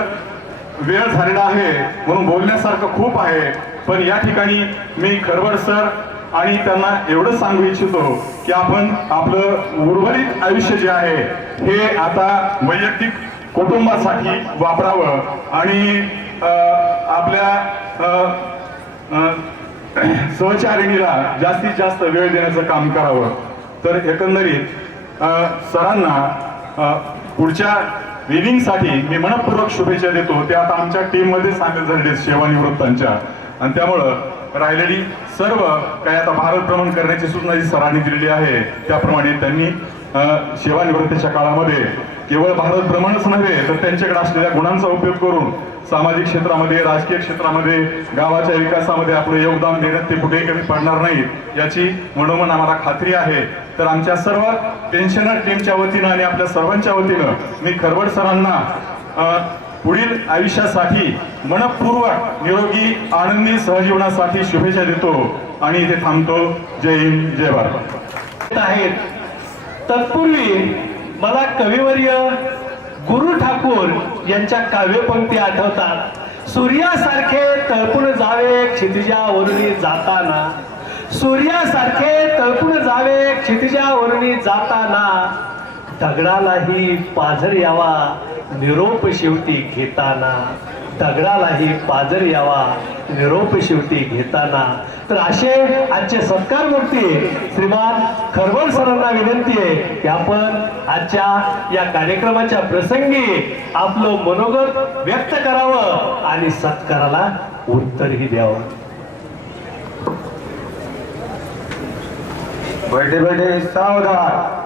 वेळ झालेला आहे म्हणून बोलण्यासारखं खूप आहे, पण या ठिकाणी मी खरवड सर आणि त्यांना एवढं सांगू इच्छितो की आपण आपलं उर्वरित आयुष्य जे आहे हे आता वैयक्तिक कुटुंबासाठी वापरावं आणि आपल्या सहचारिणीला जास्तीत जास्त वेळ देण्याचं काम करावं. तर एकंदरीत सरांना पुढच्या विनिंगसाठी मी मनपूर्वक शुभेच्छा देतो. ते आता आमच्या टीम मध्ये सामील झालेले सेवानिवृत्तांच्या, आणि त्यामुळं राहिलेली सर्व काही आता भारत भ्रमण करण्याची सूचना जी सरांनी दिलेली आहे त्याप्रमाणे त्यांनी सेवानिवृत्तीच्या काळामध्ये केवळ भारत भ्रमणच नव्हे तर त्यांच्याकडे असलेल्या गुणांचा उपयोग करून सामाजिक क्षेत्रामध्ये, राजकीय क्षेत्रामध्ये, गावाच्या विकासामध्ये आपलं योगदान देण्यात ते कुठेही कमी पडणार नाहीत याची मनोमन आम्हाला खात्री आहे. तर आमच्या सर्व पेन्शनर टीमच्या वतीनं आणि आपल्या सर्वांच्या वतीनं मी खरवड सरांना पुढील आयुष्यासाठी मनपूर्वक निरोगी आनंदी सहजीवनासाठी शुभेच्छा देतो आणि इथे थांबतो. जय हिंद, जय भारत. आहेत. तत्पूर्वी मला कविवर्य गुरु ठाकूर यांच्या काव्यपंक्ती आठवतात. सूर्यासारखे तळपून जावे क्षितिजावरून जाताना, सूर्यासारखे तळपून जावे क्षितिजावरून जाताना, दगडालाही पाझर यावा निरोप शेवटी घेताना, दगडालाही पाझर यावा निरोप शेवटी घेताना. तर असे आजचे सत्कार मूर्ती श्रीमान खरवड सरांना विनंती आहे की आपण आजच्या या कार्यक्रमाच्या प्रसंगी आपलं मनोगत व्यक्त करावं आणि सत्काराला उत्तरही द्यावं. बैठे बैठे सावधान.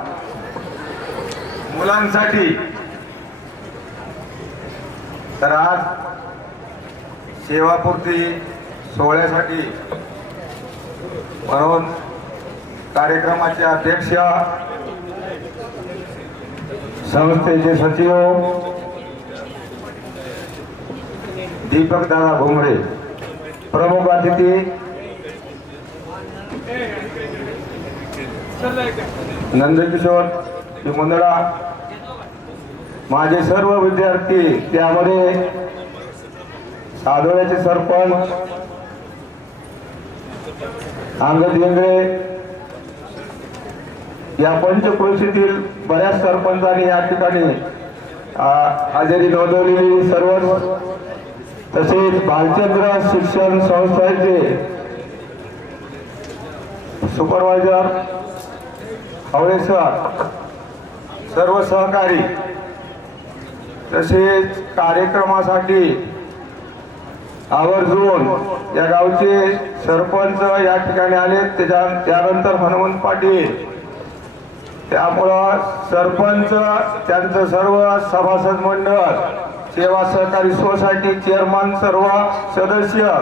मुलांसाठी तर आज सेवापूर्ती सोहळ्यासाठी म्हणून कार्यक्रमाचे अध्यक्ष, संस्थेचे सचिव दीपक दादा भुमरे, प्रमुख अतिथी नंदकिशोर मुंदडा, माझे सर्व विद्यार्थी, त्यामध्ये सादोळ्याचे सरपंच अंगद येंगळे, या पंचक्रोशीतील बऱ्याच सरपंचांनी या ठिकाणी हजेरी नोंदवलेली सर्व, तसेच बालचंद्र शिक्षण संस्थेचे सुपरवायझर हावळे सर, सर्व सहकारी, तसेच कार्यक्रमासाठी आवर्जून या गावचे सरपंच या ठिकाणी आले, त्यानंतर हनुमंत पाटील, त्यामुळं सरपंच, त्यांचं सर्व सभासद मंडळ, सेवा सहकारी सोसायटी चेअरमन, सर्व सदस्य,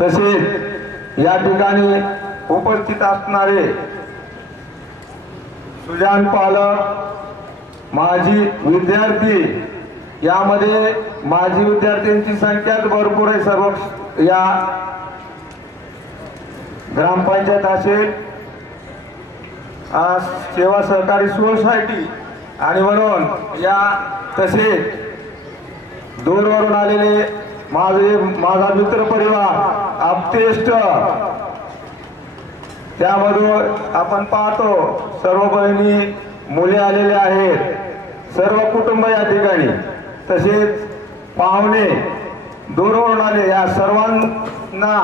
तसेच या ठिकाणी उपस्थित असणारे सुजान पालक, माजी विद्यार्थी, यामध्ये माजी विद्यार्थ्यांची संख्याच भरपूर आहे. सर्व या ग्रामपंचायत असेल, सेवा सहकारी सोसायटी, आणि म्हणून या तसेच दूरवरून आलेले माझा मित्र परिवार, आप्तेष्ट, त्यामधून आपण पाहतो सर्व बहिणी, मुले आलेले आहेत, सर्व कुटुंब या ठिकाणी, तसेच पाहुणे दूरवरून आले, या सर्वांना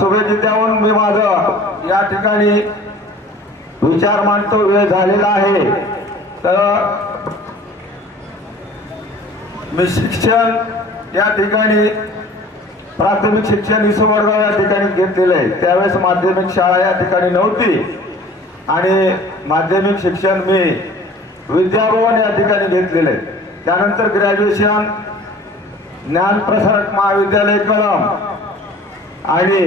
शुभेच्छा देऊन मी माझं या ठिकाणी विचार मांडतो. वेळ झालेला आहे. तर मी शिक्षण या ठिकाणी प्राथमिक शिक्षण इसवडगाव या ठिकाणी घेतलेलं आहे. त्यावेळेस माध्यमिक शाळा या ठिकाणी नव्हती आणि माध्यमिक शिक्षण मी विद्याभवन या ठिकाणी घेतलेलं आहे. त्यानंतर ग्रॅज्युएशन ज्ञानप्रसारक महाविद्यालय कळंब आणि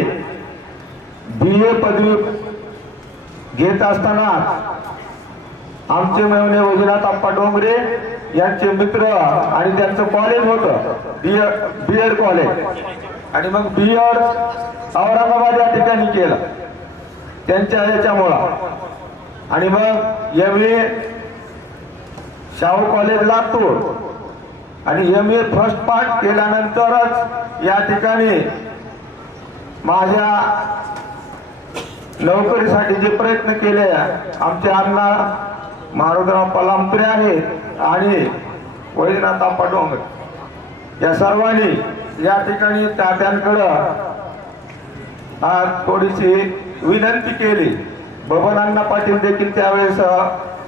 BA पदवी घेत असताना आमचे मेवणे वजीरात आप्पा डोंगरे यांचे मित्र आणि त्यांचं कॉलेज होतं B.Ed कॉलेज, आणि मग B.Ed औरंगाबाद या ठिकाणी केलं त्यांच्या याच्यामुळं, आणि मग MA शाहू कॉलेज लातूर, आणि MA फर्स्ट पार्ट केल्यानंतरच या ठिकाणी माझ्या नोकरीसाठी जे प्रयत्न केले आमचे अण्णा मारुतराव पलामपुरे आहेत आणि वैजनाथ आप्पा डोंगरे, या सर्वांनी या ठिकाणी तात्यांकडं थोडीशी विनंती केली. बबन अण्णा पाटील देखील त्यावेळेस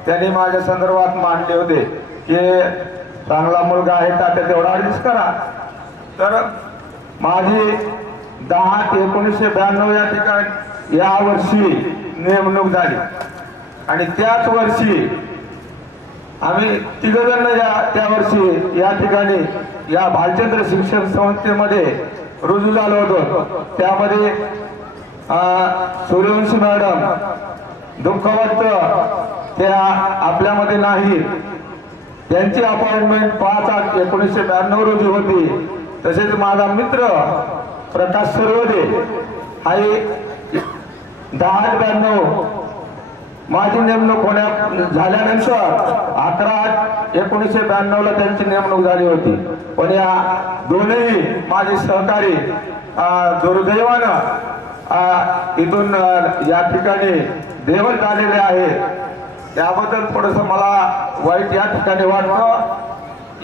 त्यांनी माझ्या संदर्भात मांडले होते की चांगला मुलगा आहे तात्या, तेवढा ऍडजस्ट करा. तर माझी 10/1992 या ठिकाणी या वर्षी नेमणूक झाली, आणि त्याच वर्षी आम्ही तिघजण त्या वर्षी या ठिकाणी या भालचंद्र शिक्षण संस्थेमध्ये रुजू झालो होतो. त्यामध्ये सूर्यवंशी मॅडम दुःखवत त्या आपल्यामध्ये नाही, त्यांची अपॉइंटमेंट 5/8/1992 रोजी होती. तसेच माझा मित्र प्रकाश सरवदे हा 10/92 माझी नेमणूक झाल्यानंतर 11/1992 त्यांची नेमणूक झाली होती. पण या दोन्ही माझे सहकारी दुर्दैवानं इथून या ठिकाणी देवत आलेले आहेत. त्याबद्दल थोडंसं मला वाईट या ठिकाणी वाटतं.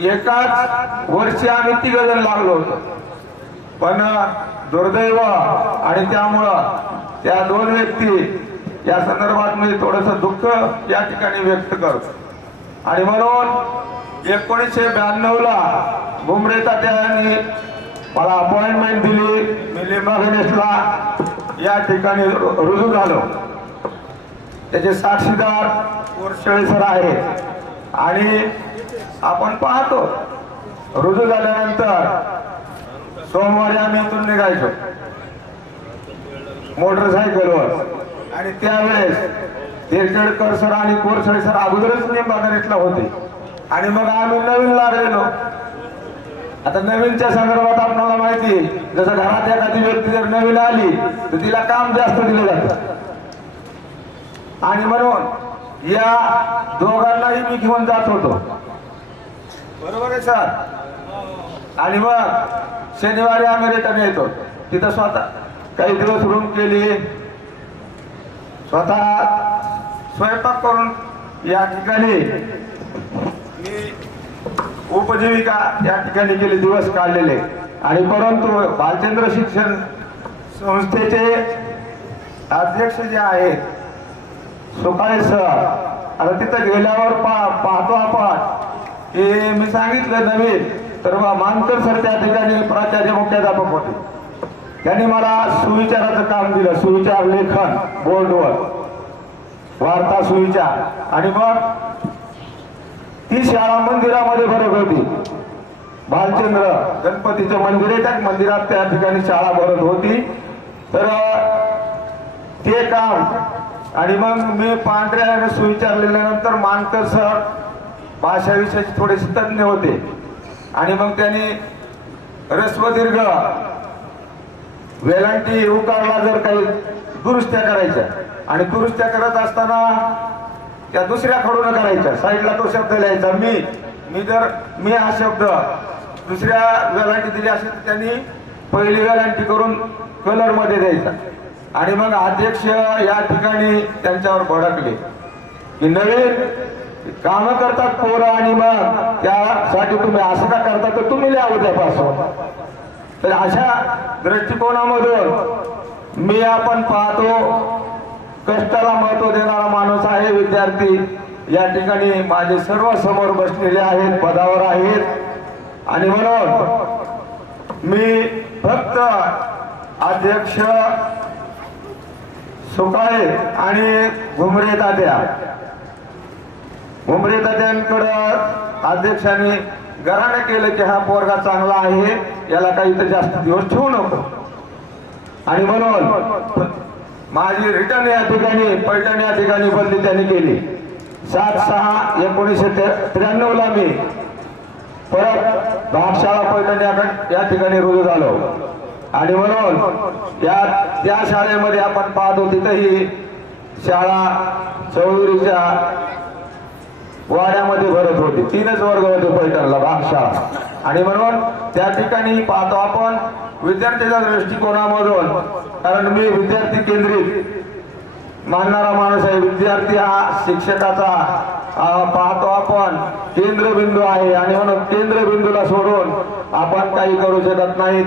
एकाच वर्षी आम्ही 3 जण लागलो होतो, पण दुर्दैव आणि त्यामुळं त्या 2 व्यक्ती या संदर्भात मी थोडंसं दुःख या ठिकाणी व्यक्त करतो. आणि म्हणून 1992ला भुमरे तात्यांनी मला अपॉइंटमेंट दिली. मी लिंबा गणेशला या ठिकाणी रुजू झालो. त्याचे साक्षीदार कोरशेळे सर आहेत. आणि आपण पाहतो रुजू झाल्यानंतर सोमवारी आम्ही इथून निघायचो मोटरसायकलवर. आणि त्यावेळेस तेरखेडकर सर आणि कोरसळे सर अगोदरच निंबागणेशला होते. आणि मग आम्ही नवीन लागलेलो. आता नवीनच्या संदर्भात आपल्याला माहिती आहे, जसं घरात एखादी व्यक्ती जर नवीन आली तर तिला काम जास्त दिलं जातं. आणि म्हणून या दोघांनाही मी घेऊन जात होतो. बरोबर आहे सर. आणि मग शनिवारी आम्ही रिटर्न येतो. तिथं स्वतः काही दिवस रूम केली, स्वतः स्वयंपाक करून या ठिकाणी मी उपजीविका या ठिकाणी गेले दिवस काढलेले. आणि परंतु बालचंद्र शिक्षण संस्थेचे अध्यक्ष जे आहेत सुकाळे सर, आता तिथं गेल्यावर पाहतो आपण की मी सांगितलं नवीन तर मानकर सर त्या ठिकाणी प्राचार्य मुख्याध्यापक होते. त्यांनी मला सुविचाराचं काम दिलं. सुविचार लेखन बोर्डवर, वार्ता सुविचार. आणि मग ती शाळा मंदिरामध्ये भरत होती. बालचंद्र गणपतीचं मंदिर आहे, त्या मंदिरात त्या ठिकाणी शाळा भरत होती. तर ते काम. आणि मग मी पांढऱ्या सुविचारलेल्यानंतर मानकर सर भाषा विषयाचे थोडेसे तज्ञ होते. आणि मग त्यांनी ऱ्हस्व दीर्घ वेलांटी उकारला जर काही दुरुस्त्या करायच्या, आणि दुरुस्त्या करत असताना त्या दुसऱ्या खडून करायच्या. साईडला तो शब्द लिहायचा. मी हा शब्द दुसऱ्या वेलांटी दिली असेल तर त्यांनी पहिली वेलांटी करून कलर मध्ये द्यायचा. आणि मग अध्यक्ष या ठिकाणी त्यांच्यावर भडकले की नवीन काम करतात पोरं, आणि मग त्यासाठी तुम्ही असं का करता, तर तुम्ही लिहा उद्यापासून. तर अशा दृष्टिकोनामधून मी आपण पाहतो कष्टाला महत्व देणारा माणूस आहे. विद्यार्थी या ठिकाणी माझे सर्व समोर बसलेले आहेत, पदावर आहेत. आणि म्हणून मी फक्त अध्यक्ष सुकाळे आणि भुमरे तात्यांकडं अध्यक्षांनी घराने केलं की हा पोरगा चांगला आहे, याला काही तर जास्त दिवस ठेवू नको. आणि म्हणून माझी रिटर्न या ठिकाणी पैठण या ठिकाणी बदली त्यांनी केली. 7/6/1993ला मी परत भागशाळा पैठण या ठिकाणी रुजू झालो. आणि म्हणून त्या शाळेमध्ये आपण पाहतो तिथंही शाळा चौधरीच्या वाड्यामध्ये भरत होती. 3च वर्ग होते पैठणला भागशाळा. आणि म्हणून त्या ठिकाणी पाहतो आपण विद्यार्थ्याच्या दृष्टिकोनामधून, कारण मी विद्यार्थी केंद्रित मानणारा माणूस आहे. विद्यार्थी हा शिक्षकाचा पाहतो आपण केंद्रबिंदू आहे. आणि म्हणून केंद्रबिंदूला सोडून आपण काही करू शकत नाहीत.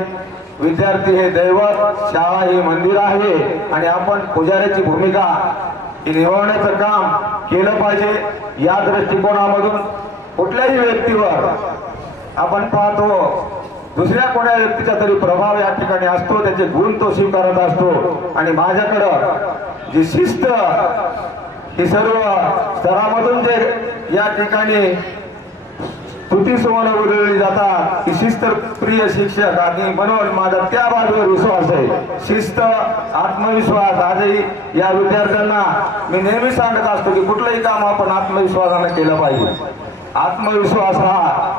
विद्यार्थी हे दैवत, शाळा ही मंदिर आहे. आणि आपण पुजाऱ्याची भूमिका ही निभावण्याचं काम केलं पाहिजे. या दृष्टिकोनामधून कुठल्याही व्यक्तीवर आपण पाहतो दुसऱ्या कोणा व्यक्तीचा तरी प्रभाव या ठिकाणी असतो, त्याचे गुण तो स्वीकारत असतो. आणि माझ्याकडं जी शिस्त ही सर्व स्तरामधून जे या ठिकाणी स्तुती सुमन उधळली जातात की शिस्त प्रिय शिक्षक. आणि म्हणून माझा त्या बाजूवर विश्वास आहे. शिस्त, आत्मविश्वास. आजही या विद्यार्थ्यांना मी नेहमी सांगत असतो की कुठलंही काम आपण आत्मविश्वासाने केलं पाहिजे. आत्मविश्वास हा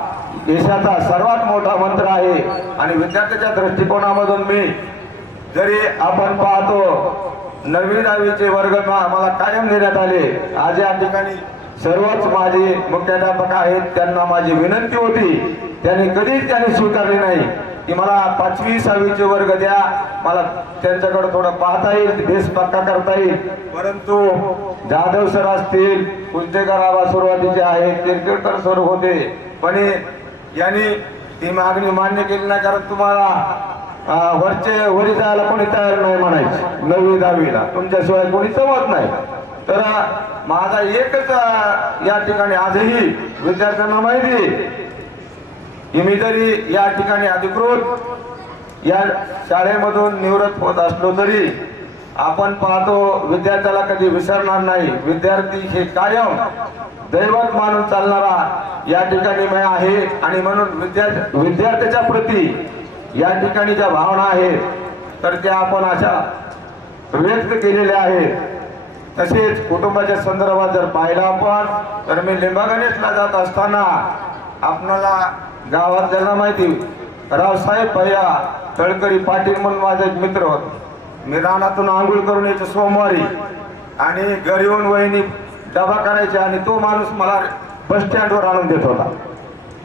देशाचा सर्वात मोठा मंत्र आहे. आणि विद्यार्थ्याच्या दृष्टिकोनामधून मी जरी आपण पाहतो 9वी 10वीचे वर्ग मला कायम देण्यात आले. आज या ठिकाणी सर्वच माझे मुख्याध्यापक आहेत, त्यांना माझी विनंती होती, त्यांनी कधीच स्वीकारली नाही की मला 5वी 6वीचे वर्ग द्या, मला त्यांच्याकडे थोडं पाहता येईल, बेस पक्का करता येईल. परंतु जाधव सर असतील, कुंजेकर आबा सुरुवातीचे आहेत, तिरकेडकर सर होते, पण यांनी ती मागणी मान्य केली नाही. कारण तुम्हाला वरी जायला कोणी तयार नाही म्हणायचे 9वी 10वीला, तुमच्याशिवाय कोणी जमत नाही. तर माझा एकच या ठिकाणी आजही विद्यार्थ्यांना माहिती की मी जरी या ठिकाणी अधिकृत या शाळेमधून निवृत्त होत असलो तरी आपण पाहतो विद्यार्थ्याला कधी विसरणार नाही. विद्यार्थी हे कायम दैवत मानून चालणारा या ठिकाणी मी आहे. आणि म्हणून विद्यार्थ्याच्या प्रती या ठिकाणी ज्या भावना आहेत तर त्या आपण अशा व्यक्त केलेल्या आहेत. तसेच कुटुंबाच्या संदर्भात जर पाहिलं आपण तर मी लिंबागणेशला जात असताना आपणाला गावात ज्यांना माहिती रावसाहेब भैया तळकरी पाटील म्हणून माझा एक मित्र होता. मी रानातून आंघोळ करून यायचो सोमवारी आणि घरी येऊन वहिनी डबा करायचे आणि तो माणूस मला बस स्टँडवर आणून देत होता.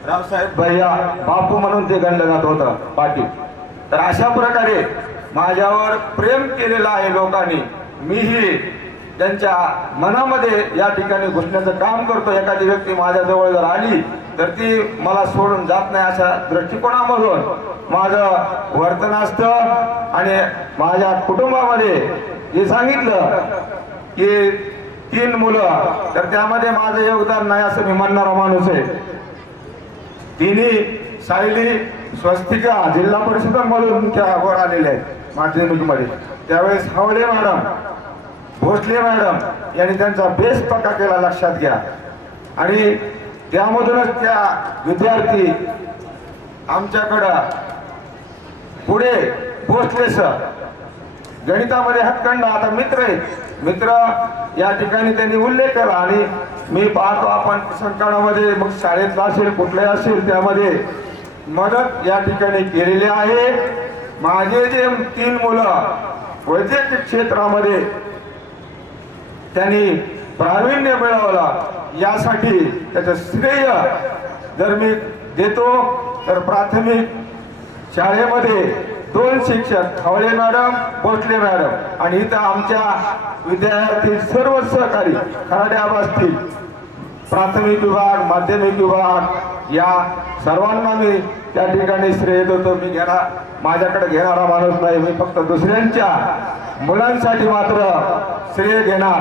रावसाहेब भैया बापू म्हणून ते गणलं जात होतं पाटील. तर अशा प्रकारे माझ्यावर प्रेम केलेलं आहे लोकांनी. मीही त्यांच्या मनामध्ये या ठिकाणी घुसण्याचं काम करतो. एखादी व्यक्ती माझ्याजवळ जर आली तर ती मला सोडून जात नाही, अशा दृष्टिकोनामधून माझं वर्तन असतं. आणि माझ्या कुटुंबामध्ये जे सांगितलं की 3 मुलं, तर त्यामध्ये माझं योगदान नाही असं मी म्हणणारा माणूस आहे. तिन्ही सायली स्वस्तिका जिल्हा परिषदांमधून त्या वर आलेल्या आहेत माध्यमिकमध्ये. त्यावेळेस हावडे मॅडम, भोसले मॅडम यांनी त्यांचा बेस पक्का केला, लक्षात घ्या. आणि त्यामधूनच त्या विद्यार्थी आमच्याकडं पुढे भोसले सर गणितामध्ये हातखंड आता मित्र आहेत. मित्र या ठिकाणी त्यांनी उल्लेख केला आणि मी पाहतो आपण संकटामध्ये मग शाळेत असेल कुठल्याही असेल त्यामध्ये मदत या ठिकाणी केलेली आहे. माझे जे 3 मुलं वैद्यकीय क्षेत्रामध्ये त्यांनी प्रावीण्य मिळवलं, यासाठी त्याचं श्रेय जर मी देतो तर प्राथमिक शाळेमध्ये 2 शिक्षक खवळे मॅडम, भोसले मॅडम आणि इथं आमच्या विद्यार्थी सर्व सहकारी खराडे आबा असतील, प्राथमिक विभाग, माध्यमिक विभाग या सर्वांना मी त्या ठिकाणी श्रेय देतो. मी माझ्याकडे घेणारा माणूस नाही. मी फक्त दुसऱ्यांच्या मुलांसाठी मात्र श्रेय घेणार.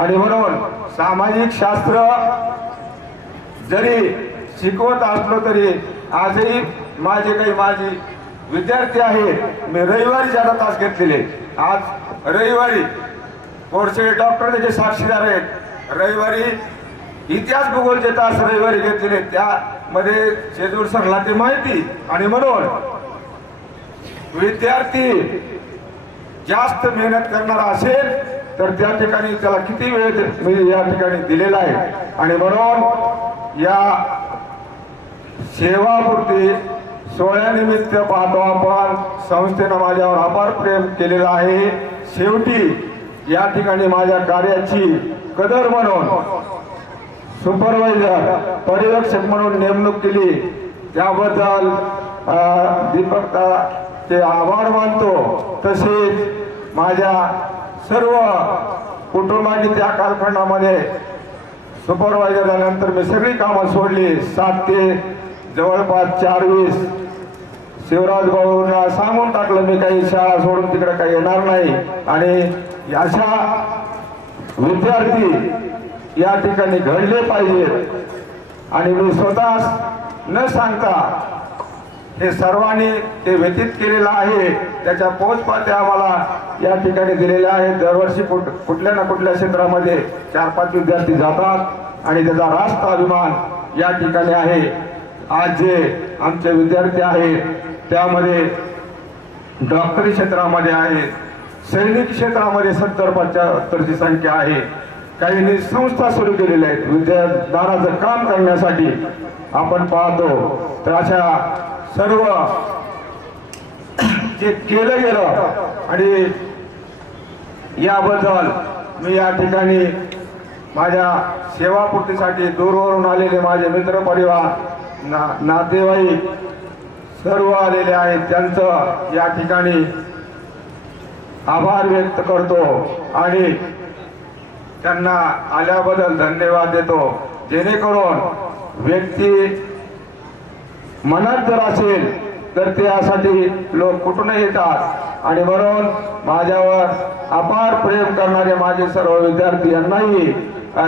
आणि म्हणून सामाजिक शास्त्र जरी शिकवत असलो तरी आजही माझे विद्यार्थी आहेत. मी रविवारी ज्यादा तास घेतलेले, आज रविवारी कोर्से डॉक्टर त्याचे साक्षीदार आहेत. रविवारी इतिहास भूगोलचे तास रविवारी घेतलेले, त्यामध्ये शेजूर सरला ते माहिती. आणि म्हणून विद्यार्थी जास्त मेहनत करणारा असेल तर त्या ठिकाणी त्याला किती वेळ मी या ठिकाणी दिलेला आहे. आणि म्हणून या सेवापूर्ती सोहळ्यानिमित्त पाहतो आपण संस्थेनं माझ्यावर अपार प्रेम केलेलं आहे. शेवटी या ठिकाणी माझ्या कार्याची कदर म्हणून सुपरवायझर पर्यवेक्षक म्हणून नेमणूक केली, त्याबद्दल दीपकचे आभार मानतो. तसेच माझ्या सर्व कुटुंबांनी त्या कालखंडामध्ये सुपरवायझर झाल्यानंतर मी सगळी कामं सोडली. 7 ते जवळपास 4-20 शिवराज भाऊंना सांगून टाकलं मी काही शाळा सोडून तिकडे काही येणार नाही. आणि अशा विद्यार्थी या ठिकाणी घडले पाहिजेत. आणि मी स्वतः न सांगता हे सर्वांनी ते व्यतीत केलेलं आहे. त्याच्या पोचपात्या आम्हाला या ठिकाणी दिलेल्या आहेत. दरवर्षी कुठल्या ना कुठल्या क्षेत्रामध्ये 4-5 विद्यार्थी जातात आणि त्याचा रास्त अभिमान या ठिकाणी आहे. आज जे आमचे विद्यार्थी आहेत त्यामध्ये डॉक्टरी क्षेत्रामध्ये आहेत, सैनिक क्षेत्रामध्ये 70-75ची संख्या आहे. काहींनी संस्था सुरू केलेल्या आहेत विद्यादानाचं काम करण्यासाठी आपण पाहतो. तर अशा सर्व जे केलं गेलं आणि याबद्दल मी या ठिकाणी माझ्या सेवापूर्तीसाठी दूरवरून आलेले माझे मित्रपरिवार नातेवाईक सर्व आलेले आहेत त्यांचं या ठिकाणी आभार व्यक्त करतो आणि त्यांना आल्याबद्दल धन्यवाद देतो. जेणेकरून व्यक्ती मनात जर असेल तर त्यासाठी लोक कुठून येतात आणि म्हणून माझ्यावर अपार प्रेम करणारे माझे सर्व विद्यार्थी यांनाही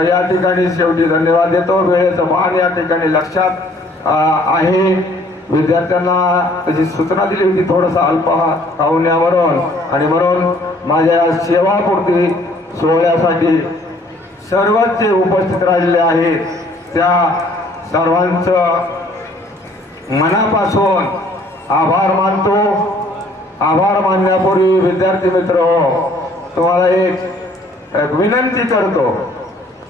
या ठिकाणी शेवटी धन्यवाद देतो. वेळेचं भान या ठिकाणी लक्षात आहे. विद्यार्थ्यांना त्याची सूचना दिली होती थोडंसं अल्पावण्यावरून आणि म्हणून माझ्या सेवापूर्ती सोहळ्यासाठी सर्वच जे उपस्थित राहिलेले आहेत त्या सर्वांचं मनापासून आभार मानतो. आभार मानण्यापूर्वी विद्यार्थी मित्र तुम्हाला एक विनंती करतो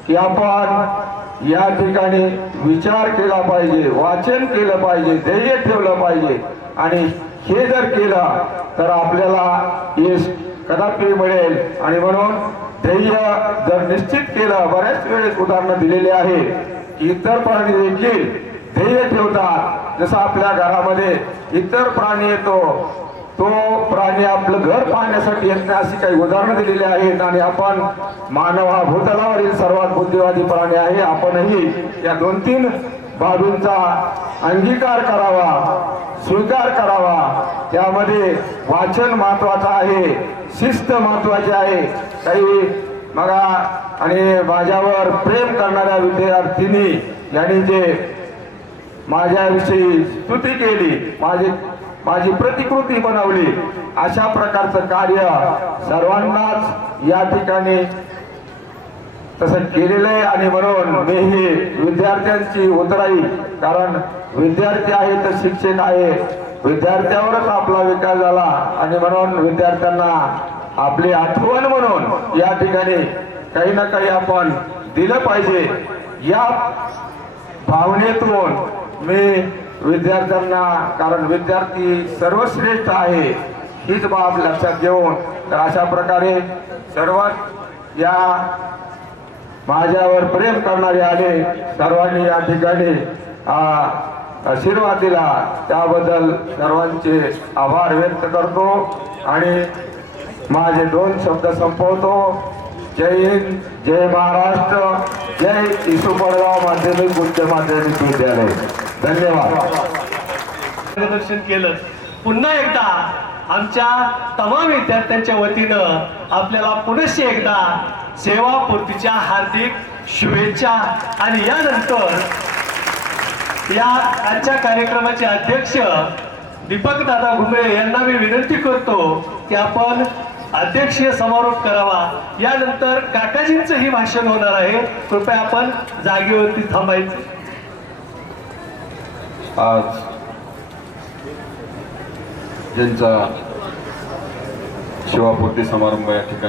की आपण या ठिकाणी विचार केला पाहिजे, वाचन केलं पाहिजे, ध्येय ठेवलं पाहिजे आणि हे जर केलं तर आपल्याला यश कदापि मिळेल. आणि म्हणून ध्येय जर निश्चित केलं, बऱ्याच वेळेस उदाहरणं दिलेली आहे की इतर प्राणी देखील ध्येय ठेवतात. जसं आपल्या घरामध्ये इतर प्राणी येतो, तो प्राणी आपलं घर पाहण्यासाठी येत नाही अशी काही उदाहरणं दिलेली आहेत. आणि आपण मानव हा भूतलावरील सर्वात बुद्धिवादी प्राणी आहे. आपणही या 2-3 बाबींचा अंगीकार करावा, स्वीकार करावा. त्यामध्ये वाचन महत्वाचं आहे, शिस्त महत्वाची आहे. काही बघा आणि माझ्यावर प्रेम करणाऱ्या विद्यार्थिनी यांनी जे माझ्याविषयी स्तुती केली, माझी प्रतिकृती बनवली, अशा प्रकारचं कार्य सर्वांनाच या ठिकाणी तसं केलेलं आहे. आणि म्हणून मी ही विद्यार्थ्यांची उतराई, कारण विद्यार्थी आहे तर शिक्षक आहे, विद्यार्थ्यावरच आपला विकास झाला आणि म्हणून विद्यार्थ्यांना आपली आठवण म्हणून या ठिकाणी काही ना काही आपण दिलं पाहिजे. या भावनेतून मी विद्यार्थ्यांना, कारण विद्यार्थी सर्वश्रेष्ठ आहे हीच बाब लक्षात घेऊन तर अशा प्रकारे सर्व या माझ्यावर प्रेम करणारे आले सर्वांनी या ठिकाणी आशीर्वाद दिला, त्याबद्दल सर्वांचे आभार व्यक्त करतो आणि माझे 2 शब्द संपवतो. जय हिंद, जय महाराष्ट्र, जय इसू पडगाव माध्यमिक उच्च माध्यमिक विद्यालय. धन्यवाद. मार्गदर्शन केलं. पुन्हा एकदा आमच्या तमाम विद्यार्थ्यांच्या वतीनं आपल्याला पुनश्च एकदा सेवापूर्तीच्या हार्दिक शुभेच्छा. आणि यानंतर या आजच्या कार्यक्रमाचे अध्यक्ष दीपक दादा घुमरे यांना मी विनंती करतो की आपण अध्यक्षीय समारोप करावा. यानंतर काकाजींचंही भाषण होणार आहे. कृपया आपण जागेवरती थांबायचं. आज ज्यांचा सेवापूर्ती समारंभ या ठिकाणी